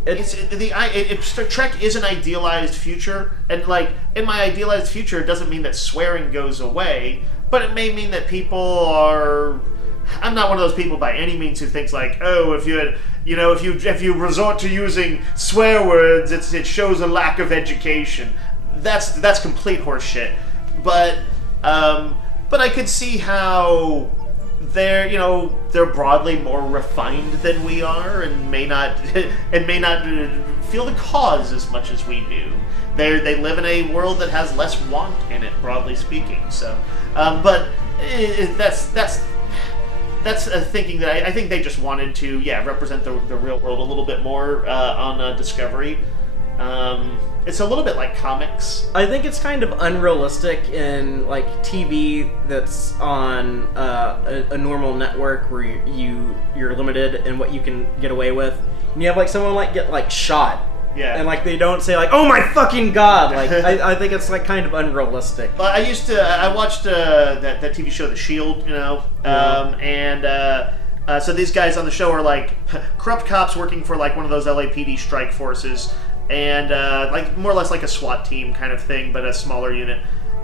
Trek is an idealized future, and like in my idealized future, it doesn't mean that swearing goes away, but it may mean that people are. I'm not one of those people by any means who thinks like, oh, if you resort to using swear words, it shows a lack of education. That's complete horseshit. But I could see how they're broadly more refined than we are, and may not feel the cause as much as we do. They live in a world that has less want in it, broadly speaking. So, but that's a thinking that I think they just wanted to represent the real world a little bit more on Discovery. It's a little bit like comics. I think it's kind of unrealistic in like TV that's on a normal network where you're limited in what you can get away with. And you have like someone get shot. Yeah. And like they don't say like, oh my fucking god. Like I think it's like kind of unrealistic. But I watched that TV show The Shield, so these guys on the show are like corrupt cops working for like one of those LAPD strike forces. And like more or less like a SWAT team kind of thing, but a smaller unit.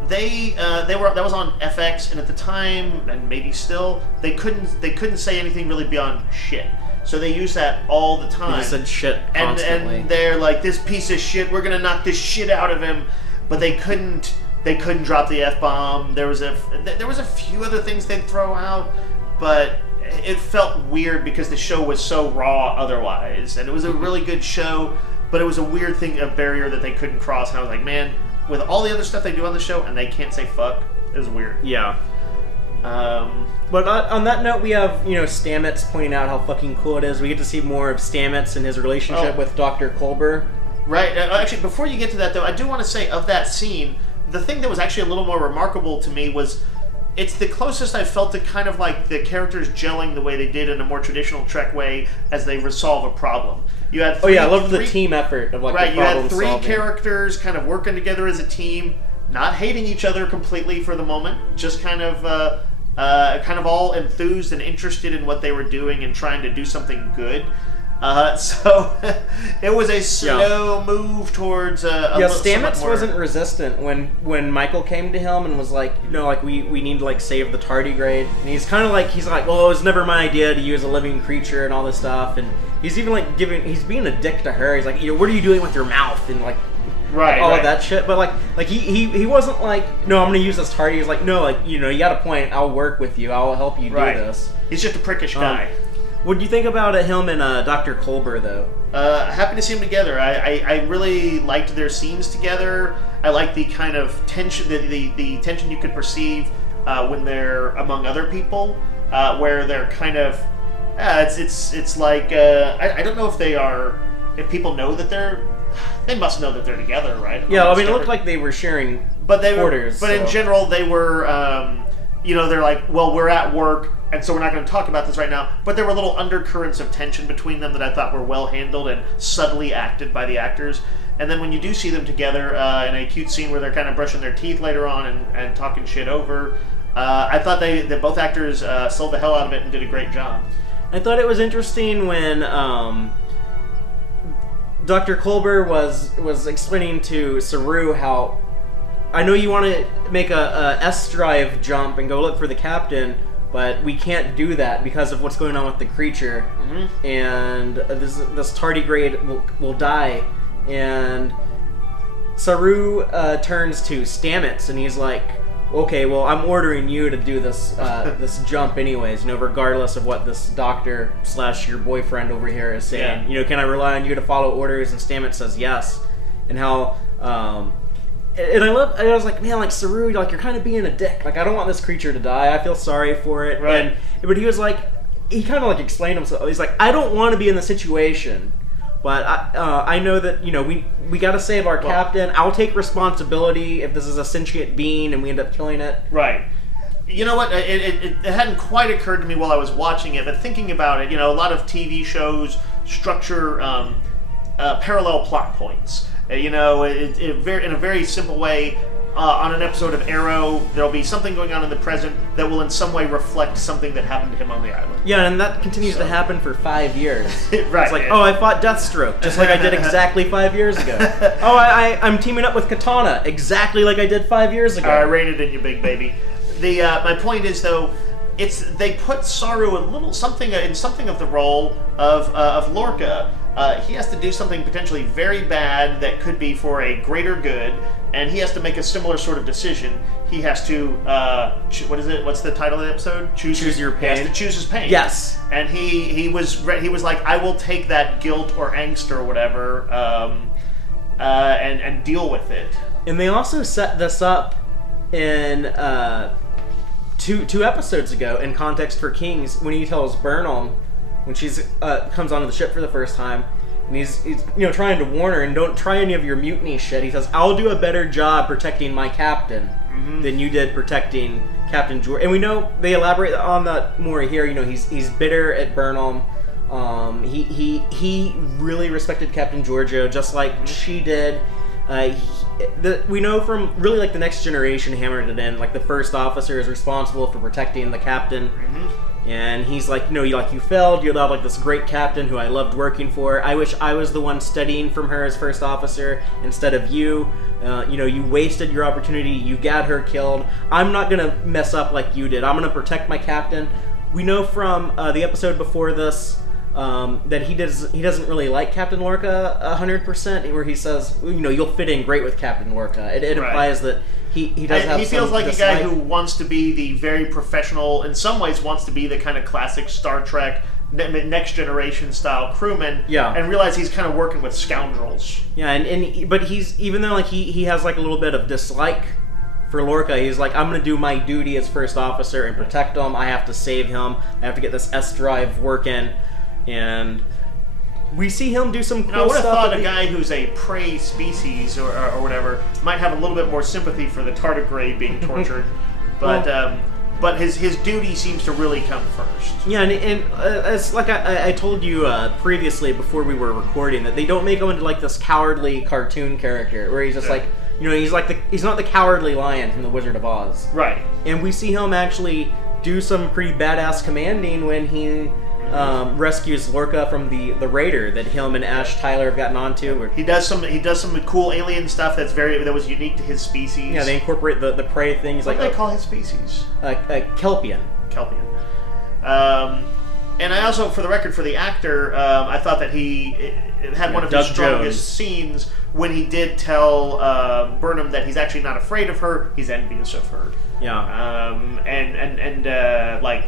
That was on FX, and at the time, and maybe still, they couldn't say anything really beyond shit. So they use that all the time. They just said shit constantly. And they're like, this piece of shit, we're gonna knock this shit out of him. But they couldn't drop the F-bomb. There was a few other things they'd throw out, but it felt weird because the show was so raw otherwise, and it was a really good show. But it was a weird thing, a barrier that they couldn't cross, and I was like, man, with all the other stuff they do on the show, and they can't say fuck, it was weird. Yeah. But on that note, we have, Stamets pointing out how fucking cool it is. We get to see more of Stamets and his relationship with Dr. Culber. Right. Actually, before you get to that, though, I do want to say, of that scene, the thing that was actually a little more remarkable to me was it's the closest I felt to kind of like the characters gelling the way they did in a more traditional Trek way as they resolve a problem. You had I love the team effort of like right. the problem You had three solving. characters kind of working together as a team, not hating each other completely for the moment, just kind of all enthused and interested in what they were doing and trying to do something good. So it was a slow move towards Stamets wasn't resistant when Michael came to him and was like, we need to like save the tardigrade, and he's like, well, it was never my idea to use a living creature and all this stuff, and he's even like he's being a dick to her. He's like, what are you doing with your mouth and like all of that shit. But like he wasn't like, no, I'm gonna use this tardy. He's like, no, like you got a point. I'll work with you. I'll help you do this. He's just a prickish guy. What do you think about him and Dr. Culber, though? Happy to see them together. I really liked their scenes together. I like the kind of tension, the tension you could perceive when they're among other people, where they're kind of, it's like I don't know if people know that they must know that they're together, right? Yeah, I mean, it looked like they were sharing quarters. In general, they were, they're like, well, we're at work, and so we're not going to talk about this right now. But there were little undercurrents of tension between them that I thought were well handled and subtly acted by the actors. And then when you do see them together in a cute scene where they're kind of brushing their teeth later on and talking shit over, I thought that both actors sold the hell out of it and did a great job. I thought it was interesting when Dr. Culber was explaining to Saru how, I know you want to make a S-drive jump and go look for the captain, but we can't do that because of what's going on with the creature. Mm-hmm. And this tardigrade will die. And Saru turns to Stamets and he's like, okay, well, I'm ordering you to do this this jump anyways, regardless of what this doctor / your boyfriend over here is saying. Yeah. Can I rely on you to follow orders? And Stamets says yes. And how and I was like, man, like Saru, like you're kind of being a dick. Like I don't want this creature to die. I feel sorry for it. Right. But he was like, he kind of like explained himself. He's like, I don't want to be in the situation, but I know that we got to save our captain. I'll take responsibility if this is a sentient being and we end up killing it. Right. You know what? It hadn't quite occurred to me while I was watching it, but thinking about it, a lot of TV shows structure parallel plot points. In a very simple way, on an episode of Arrow, there'll be something going on in the present that will in some way reflect something that happened to him on the island. Yeah, and that continues to happen for 5 years. Right. It's like, I fought Deathstroke, just like I did exactly 5 years ago. I'm teaming up with Katana, exactly like I did 5 years ago. I rein it in, you big baby. My point is, though, they put Saru in something of the role of Lorca. He has to do something potentially very bad that could be for a greater good, and he has to make a similar sort of decision. He has to, what is it? What's the title of the episode? Choose your pain. He has to choose his pain. Yes. And he was like, I will take that guilt or angst or whatever, and deal with it. And they also set this up in two episodes ago in Context for Kings when he tells Burnham, when she's comes onto the ship for the first time, and he's trying to warn her, and don't try any of your mutiny shit. He says, I'll do a better job protecting my captain than you did protecting Captain George. And we know they elaborate on that more here. He's bitter at Burnham. He really respected Captain Giorgio just like she did. We know from really like the Next Generation hammered it in, like the first officer is responsible for protecting the captain. And he's like, you failed. You allowed like this great captain who I loved working for. I wish I was the one studying from her as first officer instead of you. You wasted your opportunity. You got her killed. I'm not gonna mess up like you did. I'm gonna protect my captain. We know from the episode before this that he doesn't really like Captain Lorca 100%. Where he says, you'll fit in great with Captain Lorca. It implies that. He does have. He feels like a guy who wants to be the very professional. In some ways, wants to be the kind of classic Star Trek Next Generation style crewman. Yeah. And realize he's kind of working with scoundrels. Yeah, but he's, even though like he has like a little bit of dislike for Lorca, he's like, I'm gonna do my duty as first officer and protect him. I have to save him. I have to get this S drive working, and we see him do some cool I would have stuff. thought a guy who's a prey species or whatever might have a little bit more sympathy for the tardigrade being tortured, but his duty seems to really come first. Yeah, and it's like I told you previously before we were recording that they don't make him into like this cowardly cartoon character where he's just like, you know, he's not the cowardly lion from the Wizard of Oz. Right. And we see him actually do some pretty badass commanding when he rescues Lorca from the raider that him and Ash Tyler have gotten onto. He does some cool alien stuff that was unique to his species. Yeah, they incorporate the prey things. What do they call his species? Kelpian. And I also, for the record, for the actor, I thought that he had one of his strongest scenes when he did tell Burnham that he's actually not afraid of her; he's envious of her. Yeah. Like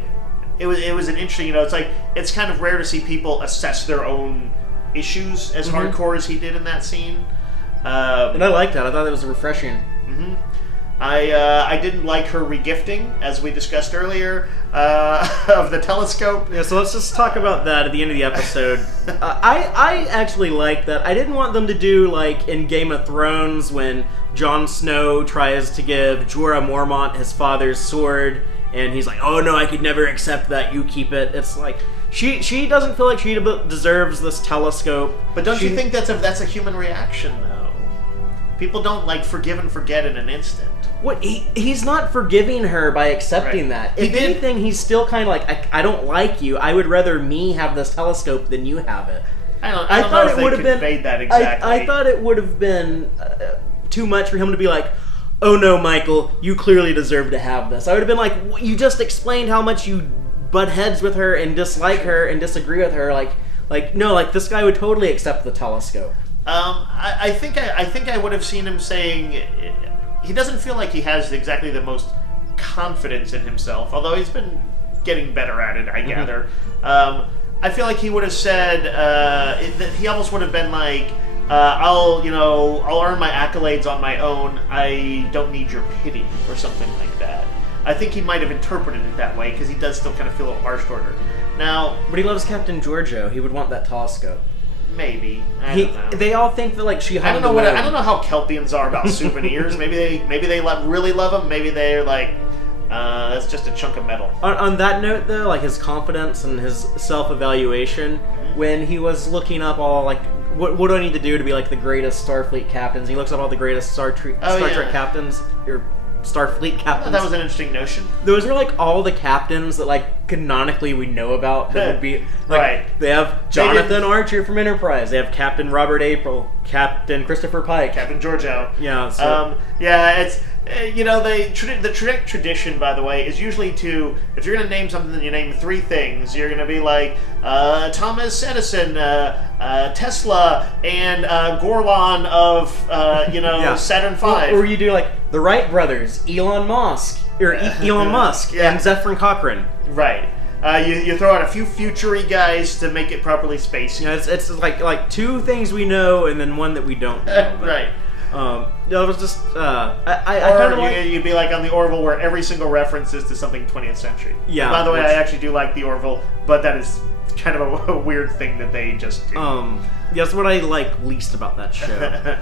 it was an interesting. You know, it's kind of rare to see people assess their own issues as hardcore as he did in that scene. And I liked that. I thought it was refreshing. Mm-hmm. I didn't like her regifting, as we discussed earlier, of the telescope. Yeah, so let's just talk about that at the end of the episode. I actually liked that. I didn't want them to do, like, in Game of Thrones, when Jon Snow tries to give Jorah Mormont his father's sword, and he's like, oh no, I could never accept that, you keep it. It's like, she doesn't feel like she deserves this telescope. But don't you think that's a human reaction, though? People don't, like, forgive and forget in an instant. What he's not forgiving her by accepting that. If anything, he's still kind of like, I don't like you. I would rather me have this telescope than you have it. I don't know if they conveyed that exactly. I thought it would have been too much for him to be like, oh no, Michael, you clearly deserve to have this. I would have been like, you just explained how much you butt heads with her and dislike her and disagree with her. Like no, like this guy would totally accept the telescope. I think I would have seen him saying. He doesn't feel like he has exactly the most confidence in himself, although he's been getting better at it, I gather. I feel like he would have said that he almost would have been like, I'll earn my accolades on my own. I don't need your pity, or something like that. I think he might have interpreted it that way because he does still kind of feel a little harsh toward her. Now, but he loves Captain Giorgio. He would want that telescope. Maybe. I don't know. They all think that like she. I don't know how Kelpians are about souvenirs. maybe they really love them. Maybe they're like, that's just a chunk of metal. On that note, though, like his confidence and his self-evaluation, when he was looking up all like, what do I need to do to be like the greatest Starfleet captains? He looks up all the greatest Star Trek captains or Starfleet captains. That was an interesting notion. Those are like all the captains that like canonically we know about that would be like, right. They have Jonathan Archer from Enterprise. They have Captain Robert April, Captain Christopher Pike, Captain Giorgio. Yeah. So. It's the tradition, by the way, is usually if you're going to name something, you name three things. You're going to be like Thomas Edison, Tesla, and Gorlon of Saturn V. Or you do like the Wright brothers, Elon Musk, and Zephyr Cochrane. Right. You throw out a few future-y guys to make it properly spacey. Yeah, it's like two things we know and then one that we don't know. Right. It was just you'd be like on the Orville where every single reference is to something 20th century. Yeah. And by the way, I actually do like the Orville, but that is kind of a weird thing that they just do. That's what I like least about that show.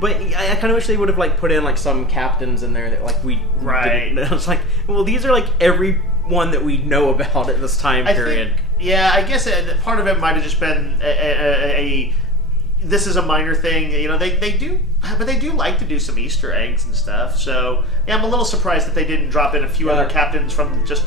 But I kind of wish they would have like put in like some captains in there that like we didn't know. It's like, well, these are like everyone that we know about at this time period. I guess part of it might have just been a this is a minor thing, they do like to do some Easter eggs and stuff. So yeah, I'm a little surprised that they didn't drop in a few other captains from just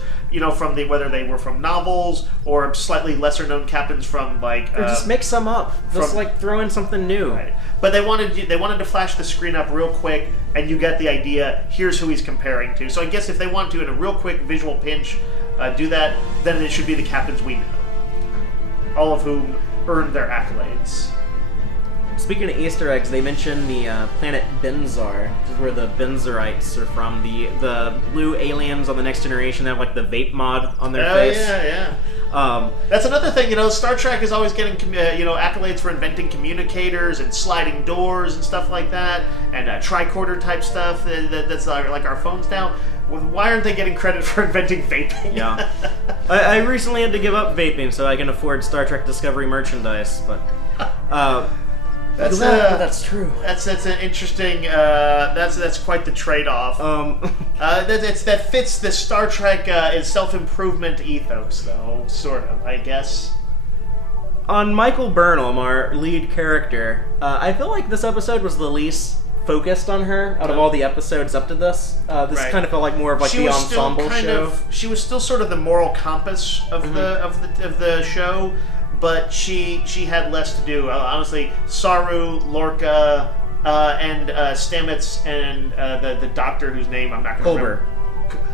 from whether they were from novels or slightly lesser known captains from like or just mix some up, just like throw in something new. Right. But they wanted to flash the screen up real quick, and you get the idea. Here's who he's comparing to. So I guess if they want to, in a real quick visual pinch, do that, then it should be the captains we know, all of whom earned their accolades. Speaking of Easter eggs, they mentioned the planet Benzar, which is where the Benzarites are from. The blue aliens on the Next Generation, they have like the vape mod on their face. Yeah. That's another thing. Star Trek is always getting accolades for inventing communicators and sliding doors and stuff like that, and tricorder type stuff. That's like our phones now. Why aren't they getting credit for inventing vaping? Yeah. I recently had to give up vaping so I can afford Star Trek Discovery merchandise, but that's true. That's an interesting. That's quite the trade-off. That fits the Star Trek self-improvement ethos, though, sort of, I guess. On Michael Burnham, our lead character, I feel like this episode was the least focused on her out of all the episodes up to this. This kind of felt like more of like the ensemble show. She was still sort of the moral compass of the show, but she had less to do. Honestly, Saru, Lorca, and Stamets, and the doctor whose name I'm not going to remember.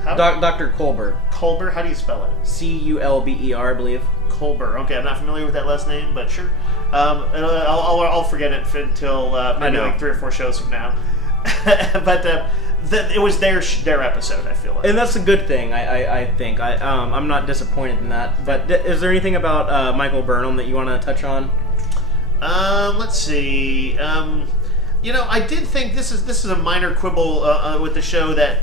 Dr. Culber. Culber? How do you spell it? Culber, I believe. Colber. Okay, I'm not familiar with that last name, but sure. I'll forget it until maybe like 3 or 4 shows from now. But it was their episode, I feel like. And that's a good thing, I think. I'm not disappointed in that. But is there anything about Michael Burnham that you want to touch on? Let's see. I did think this is a minor quibble with the show that,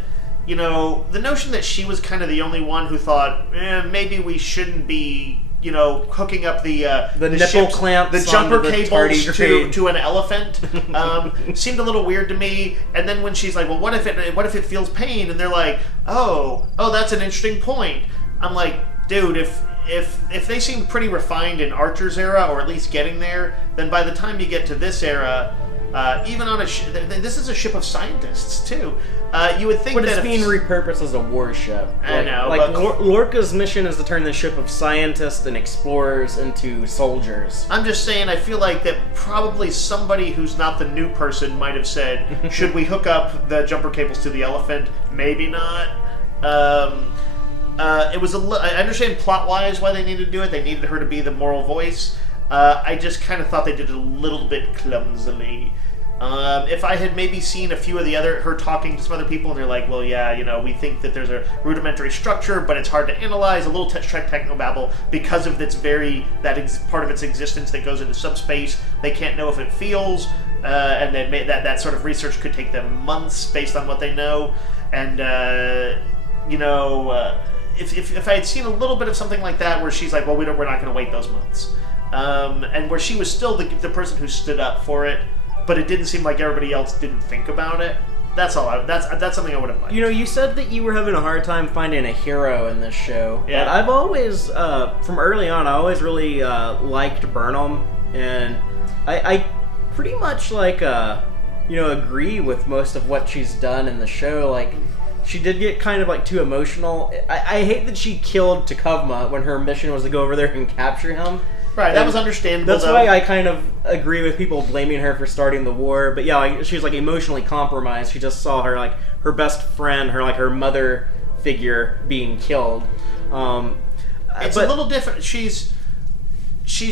the notion that she was kind of the only one who thought, maybe we shouldn't be, hooking up the nipple ships, clamps, the jumper the cables to an elephant, seemed a little weird to me. And then when she's like, well, what if it feels pain? And they're like, oh, that's an interesting point. I'm like, dude, if they seemed pretty refined in Archer's era, or at least getting there, then by the time you get to this era, even on this is a ship of scientists too. You would think but that it's being repurposed as a warship. I know, but Lorca's mission is to turn the ship of scientists and explorers into soldiers. I'm just saying, I feel like that probably somebody who's not the new person might have said, "Should we hook up the jumper cables to the elephant?" Maybe not. It was I understand plot-wise why they needed to do it. They needed her to be the moral voice. I just kind of thought they did it a little bit clumsily. If I had maybe seen a few of her talking to some other people, and they're like, well, yeah, we think that there's a rudimentary structure, but it's hard to analyze, a little Tex-Trek Technobabble, because of part of its existence that goes into subspace, they can't know if it feels, and that sort of research could take them months based on what they know, and, if I had seen a little bit of something like that, where she's like, well, we're not going to wait those months, and where she was still the person who stood up for it, but it didn't seem like everybody else didn't think about it. That's all. That's something I would have liked. You said that you were having a hard time finding a hero in this show. Yeah. But I've always, from early on, I always really liked Burnham, and I pretty much agree with most of what she's done in the show. Like, she did get kind of too emotional. I hate that she killed Takuvma when her mission was to go over there and capture him. Right, that was understandable. That's why I kind of agree with people blaming her for starting the war. But yeah, she was emotionally compromised. She just saw her her best friend, her mother figure being killed. It's a little different. She's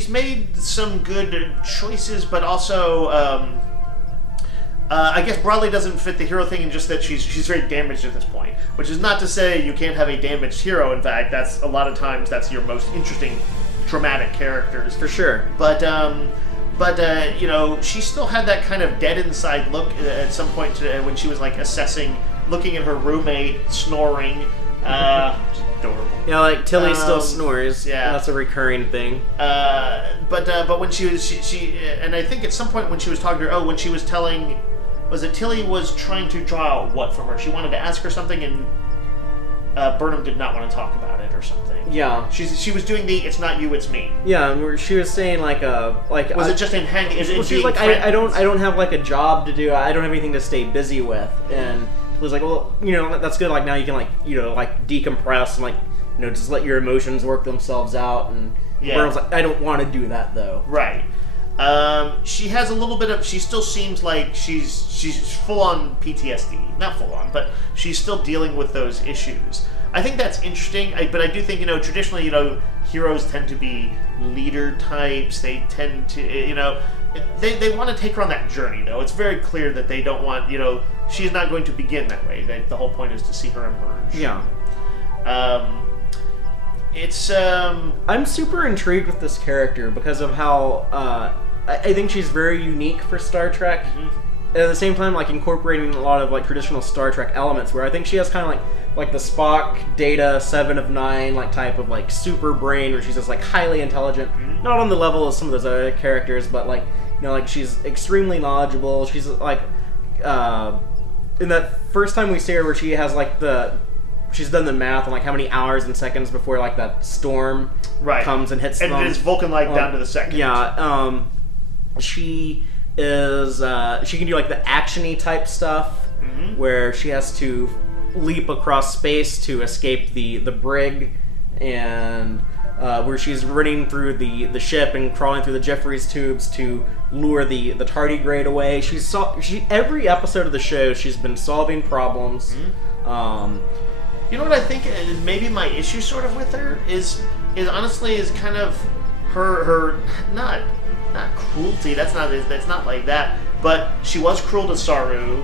made some good choices, but also I guess broadly doesn't fit the hero thing in just that she's very damaged at this point. Which is not to say you can't have a damaged hero. In fact, that's a lot of times that's your most interesting dramatic characters, for sure. But she still had that kind of dead inside look at some point when she was assessing, looking at her roommate snoring. Adorable. Yeah, Tilly still snores. Yeah, that's a recurring thing. But when she and I think at some point when she was talking to her, when she was telling, was it Tilly was trying to draw out what from her? She wanted to ask her something, and Burnham did not want to talk about it or something. Yeah. She was doing it's not you, it's me. Yeah, where she was saying was it just in hanging? Well, she was like, I don't have a job to do. I don't have anything to stay busy with, and it was like, well, that's good. Now you can decompress and just let your emotions work themselves out. And Burnham's like, I don't want to do that though. Right. She has a little bit of. She still seems like she's full on PTSD. Not full on, but she's still dealing with those issues. I think that's interesting. But I do think traditionally heroes tend to be leader types. They tend to they want to take her on that journey though. It's very clear that they don't want she's not going to begin that way. The whole point is to see her emerge. Yeah. It's I'm super intrigued with this character because of how I think she's very unique for Star Trek. Mm-hmm. at the same time, like, incorporating a lot of, like, traditional Star Trek elements, where I think she has kind of, like the Spock, Data, 7 of 9, like, type of, like, super brain, where she's just, like, highly intelligent. Not on the level of some of those other characters, but, like, you know, like, she's extremely knowledgeable. She's, like, in that first time we see her, where she has, like, she's done the math on, like, how many hours and seconds before, like, that storm comes and hits them. And it's Vulcan-like down to the second. Yeah, she can do, like, the action-y type stuff, where she has to leap across space to escape the brig, and where she's running through the ship and crawling through the Jeffries tubes to lure the tardigrade away. Every episode of the show, she's been solving problems. You know what I think is maybe my issue sort of with her is honestly kind of her not cruelty. That's not like that. But she was cruel to Saru.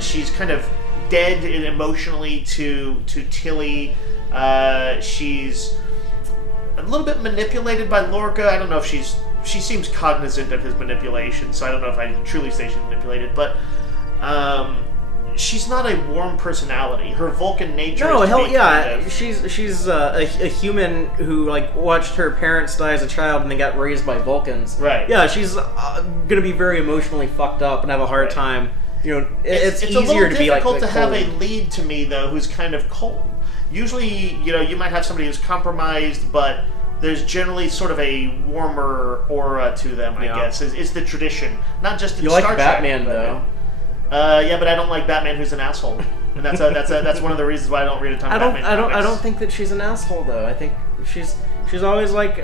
She's kind of dead emotionally to Tilly. She's a little bit manipulated by Lorca. I don't know if she seems cognizant of his manipulation, so I don't know if I truly say she's manipulated, but she's not a warm personality. Her Vulcan nature. No, is hell yeah. kind of... She's a human who, like, watched her parents die as a child and then got raised by Vulcans. Right. Yeah, she's gonna be very emotionally fucked up and have a hard time. You know, it's easier to be like. It's difficult to have a lead to me though, who's kind of cold. Usually, you know, you might have somebody who's compromised, but there's generally sort of a warmer aura to them. I guess is the tradition, not just in Star Trek. You like Batman though. Yeah, but I don't like Batman who's an asshole, and that's one of the reasons why I don't read a ton of Batman comics. I don't think that she's an asshole though. I think she's always like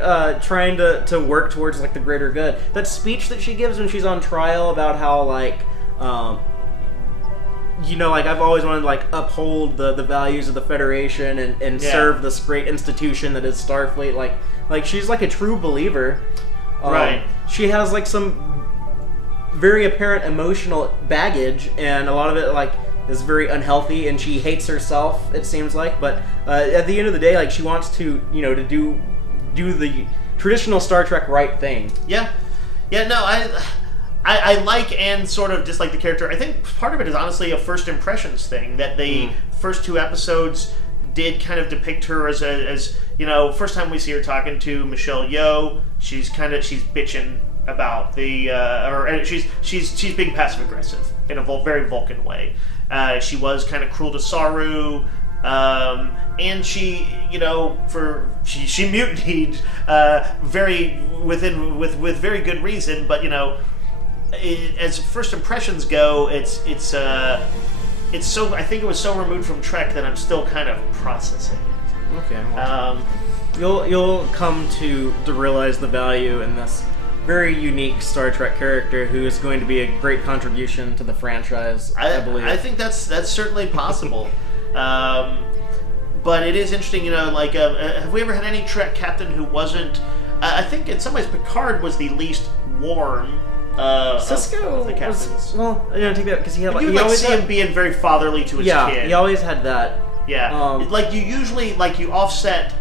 trying to work towards like the greater good. That speech that she gives when she's on trial about how like you know, like, I've always wanted to, like, uphold the values of the Federation and serve this great institution that is Starfleet. Like she's like a true believer. Right. She has like some very apparent emotional baggage, and a lot of it like is very unhealthy, and she hates herself, it seems like. But at the end of the day, like, she wants to, you know, to do the traditional Star Trek right thing. Yeah. No, I like and sort of dislike the character. I think part of it is honestly a first impressions thing, that the first 2 episodes did kind of depict her as you know, first time we see her talking to Michelle Yeoh, she's bitching about she's being passive aggressive in a very Vulcan way. She was kind of cruel to Saru. And she, you know, she mutinied with very good reason, but you know, as first impressions go, it's so, I think it was so removed from Trek that I'm still kind of processing it. Okay. Well, you'll come to realize the value in this very unique Star Trek character who is going to be a great contribution to the franchise, I believe. I think that's certainly possible. But it is interesting, you know, like, have we ever had any Trek captain who wasn't... I think in some ways Picard was the least warm Cisco of the captains. Well, I don't take that because he had... You always see him being very fatherly to his kid. Yeah, he always had that. Yeah. Like, you usually, like, you offset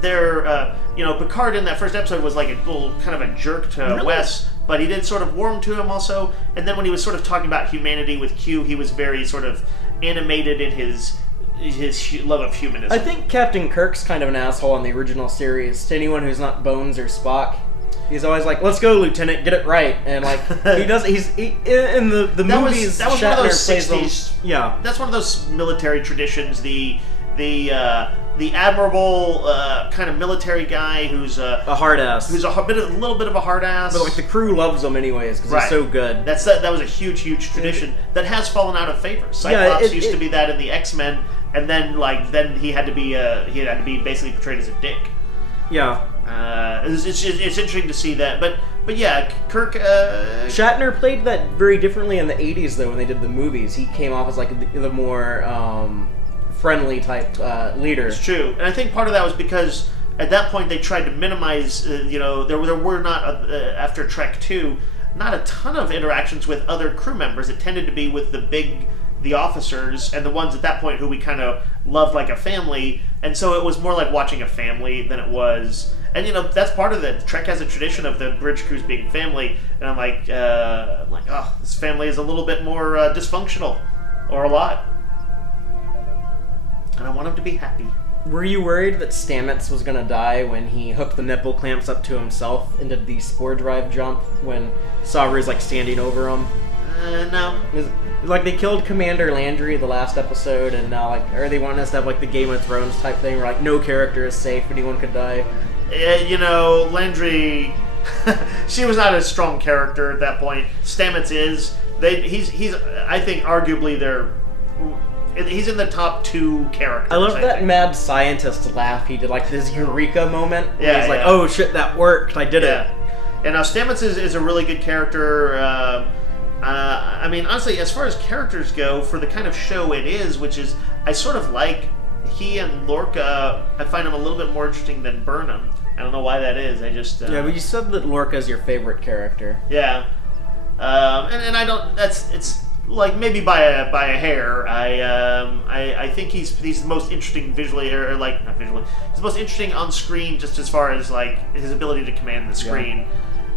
their... you know, Picard in that first episode was like a little kind of a jerk to Wes, but he did sort of warm to him also. And then when he was sort of talking about humanity with Q, he was very sort of animated in his love of humanism. I think Captain Kirk's kind of an asshole in the original series. To anyone who's not Bones or Spock, he's always like, "Let's go, Lieutenant, get it right." And like he does, in the movies. That was Shatner one of those plays 60s. Yeah, that's one of those military traditions. The admirable kind of military guy who's a hard ass, who's a little bit of a hard ass, but like the crew loves him anyways because he's so good. That was a huge tradition that has fallen out of favor. Cyclops used to be that in the X-Men, and then he had to be basically portrayed as a dick. Yeah. It's interesting to see that, but yeah, Kirk. Shatner played that very differently in the '80s though. When they did the movies, he came off as like the more friendly type leader. It's true, and I think part of that was because at that point they tried to minimize. You know, there were not after Trek 2, not a ton of interactions with other crew members. It tended to be with the officers and the ones at that point who we kind of loved like a family, and so it was more like watching a family than it was. And that's part of it. Trek has a tradition of the bridge crews being family, and I'm like, oh, this family is a little bit more dysfunctional, or a lot. And I want him to be happy. Were you worried that Stamets was gonna die when he hooked the nipple clamps up to himself and did the spore drive jump when Savery's like standing over him? No. It was like they killed Commander Landry the last episode, and now or they want us to have like the Game of Thrones type thing where like no character is safe, anyone could die. Landry, she was not a strong character at that point. Stamets is. He's I think arguably he's in the top 2 characters. I love that mad scientist laugh he did, like this eureka moment. Yeah, he's like, oh shit, that worked, I did it. And now Stamets is a really good character. I mean, honestly, as far as characters go, for the kind of show it is, which is, I sort of like he and Lorca, I find him a little bit more interesting than Burnham. I don't know why that is. I just... yeah, but you said that Lorca's your favorite character. Yeah. And I don't... It's like maybe by a hair. I think he's the most interesting visually, or like not visually. He's the most interesting on screen, just as far as like his ability to command the screen.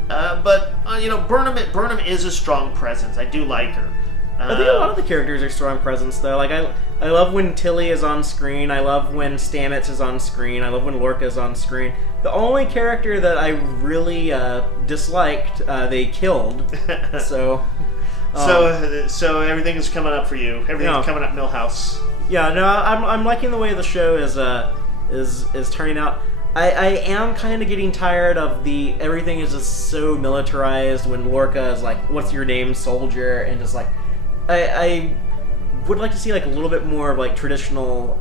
Yeah. But Burnham is a strong presence. I do like her. I think a lot of the characters are strong presence though. Like I love when Tilly is on screen. I love when Stamets is on screen. I love when Lorca is on screen. The only character that I really disliked, they killed. So. So everything is coming up for you. Everything's coming up Millhouse. Yeah, no, I'm liking the way the show is turning out. I am kind of getting tired of everything is just so militarized when Lorca is like, "What's your name, soldier?" and just like, I would like to see like a little bit more of like traditional,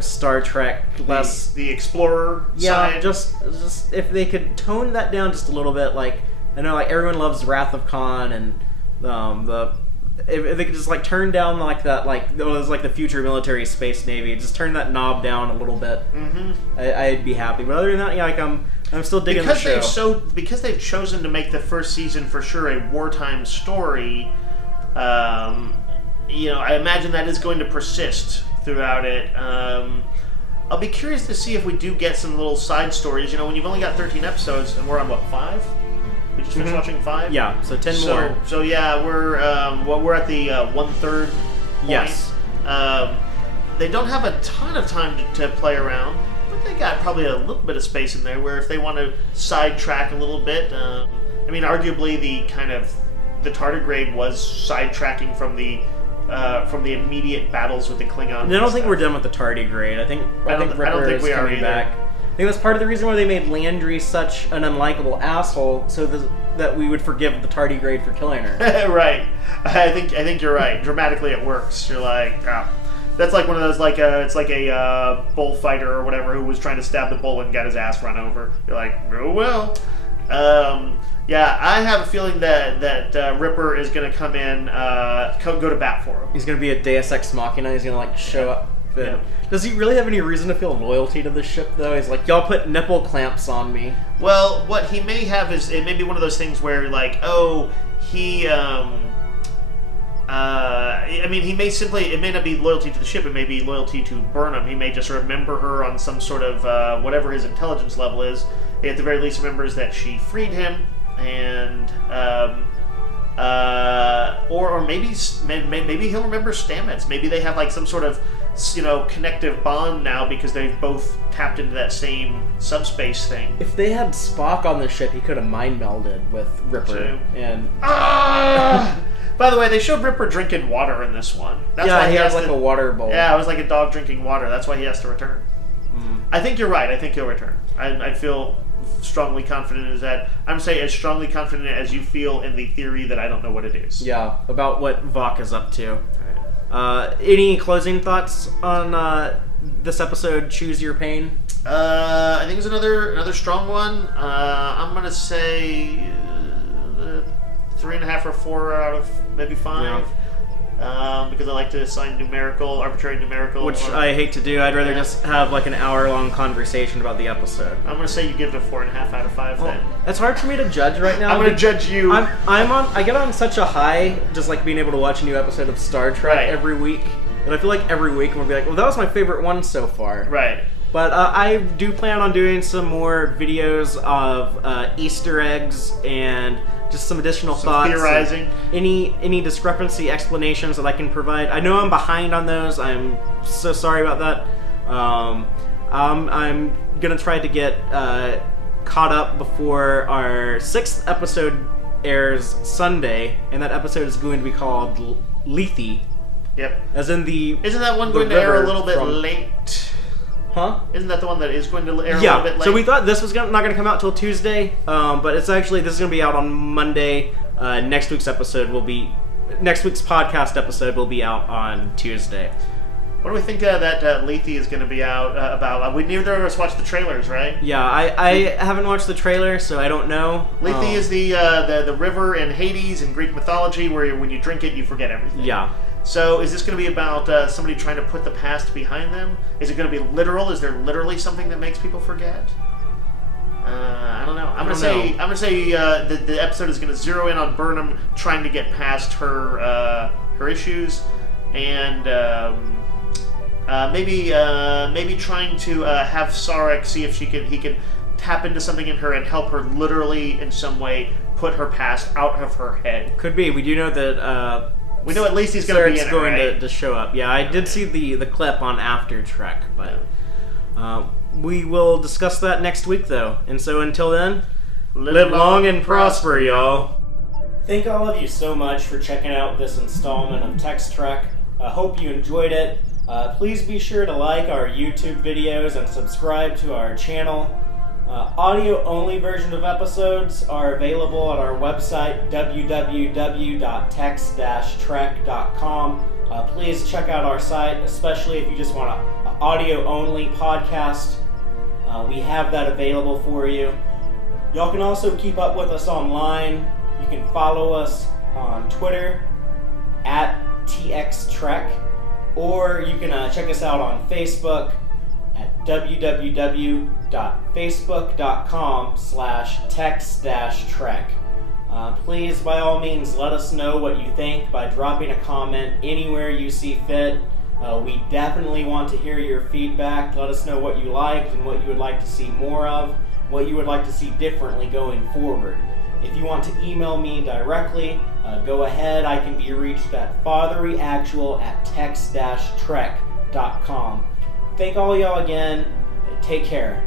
Star Trek, less the explorer. Yeah, side. just if they could tone that down just a little bit. Like I know like everyone loves Wrath of Khan and. If they could just like turn down like that, like it was like the future military space navy, just turn that knob down a little bit. Mm-hmm. I'd be happy. But other than that, yeah, like I'm still digging the show. Because they've chosen to make the first season for sure a wartime story. I imagine that is going to persist throughout it. I'll be curious to see if we do get some little side stories. When you've only got 13 episodes and we're on what 5. We just finished watching 5? Yeah, so 10 more. So yeah, we're at the 1/3 point. Yes. They don't have a ton of time to play around, but they got probably a little bit of space in there where if they want to sidetrack a little bit, arguably the tardigrade was sidetracking from the immediate battles with the Klingons. I don't think we're done with the tardigrade. I think Ripper is coming back. I think that's part of the reason why they made Landry such an unlikable asshole, so that we would forgive the tardigrade for killing her. Right. I think you're right. Dramatically, it works. You're like, that's like one of those it's like a bullfighter or whatever who was trying to stab the bull and got his ass run over. You're like, oh well. Yeah, I have a feeling that Ripper is going to come in, go to bat for him. He's going to be a Deus Ex Machina. He's going to show up. Yeah. Does he really have any reason to feel loyalty to the ship, though? He's like, y'all put nipple clamps on me. Well, what he may have is, it may be one of those things where, he, he may simply, it may not be loyalty to the ship, it may be loyalty to Burnham. He may just remember her on some sort of, whatever his intelligence level is. He at the very least remembers that she freed him, and, or maybe he'll remember Stamets. Maybe they have, some sort of, connective bond now because they've both tapped into that same subspace thing. If they had Spock on the ship, he could have mind melded with Ripper. True. And by the way, they showed Ripper drinking water in this one. That's why he has a water bowl. Yeah, it was like a dog drinking water. That's why he has to return. I think you're right. I think he'll return. I feel strongly confident in that. I'm saying as strongly confident as you feel in the theory that I don't know what it is. Yeah, about what Vok is up to. Any closing thoughts on this episode, Choose Your Pain? I think it's another strong one. I'm going to say 3.5 or 4 out of maybe 5. Yeah. Because I like to assign arbitrary numerical. Which I hate to do. I'd rather just have an hour-long conversation about the episode. I'm going to say you give it a 4.5 out of 5 then. It's hard for me to judge right now. I'm going to judge you. I get on such a high just being able to watch a new episode of Star Trek every week. And I feel like every week I'm going to be like, well, that was my favorite one so far. Right. But I do plan on doing some more videos of Easter eggs and just some additional thoughts. Theorizing. Any discrepancy explanations that I can provide. I know I'm behind on those. I'm so sorry about that. I'm gonna try to get caught up before our 6th episode airs Sunday, and that episode is going to be called Lethe. Yep. As in the... Isn't that one going to air a little bit late? Huh? Isn't that the one that is going to air a little bit late? So we thought this was not going to come out till Tuesday, but it's actually, this is going to be out on Monday. Next week's podcast episode will be out on Tuesday. What do we think that Lethe is going to be out about? We neither of us watched the trailers, right? Yeah, I haven't watched the trailer, so I don't know. Lethe is the river in Hades in Greek mythology where when you drink it, you forget everything. Yeah. So is this going to be about somebody trying to put the past behind them? Is it going to be literal? Is there literally something that makes people forget? I don't know. I'm gonna say the episode is going to zero in on Burnham trying to get past her issues, and maybe trying to have Sarek see if he can tap into something in her and help her literally in some way put her past out of her head. Could be. We do know that. We know at least he's going to be in it, right? to show up. Yeah, I did see the clip on After Trek, but we will discuss that next week, though. And so until then, live long and prosper, y'all. Thank all of you so much for checking out this installment of Tex-Trek. I hope you enjoyed it. Please be sure to like our YouTube videos and subscribe to our channel. Audio-only version of episodes are available at our website, www.tex-trek.com. Please check out our site, especially if you just want an audio-only podcast. We have that available for you. Y'all can also keep up with us online. You can follow us on Twitter, @TXTrek, or you can check us out on Facebook at www.facebook.com/tex-trek. Please, by all means, let us know what you think by dropping a comment anywhere you see fit. We definitely want to hear your feedback. Let us know what you liked and what you would like to see more of, what you would like to see differently going forward. If you want to email me directly, go ahead. I can be reached at fathereeactual@tex-trek.com. Thank all y'all again. Take care.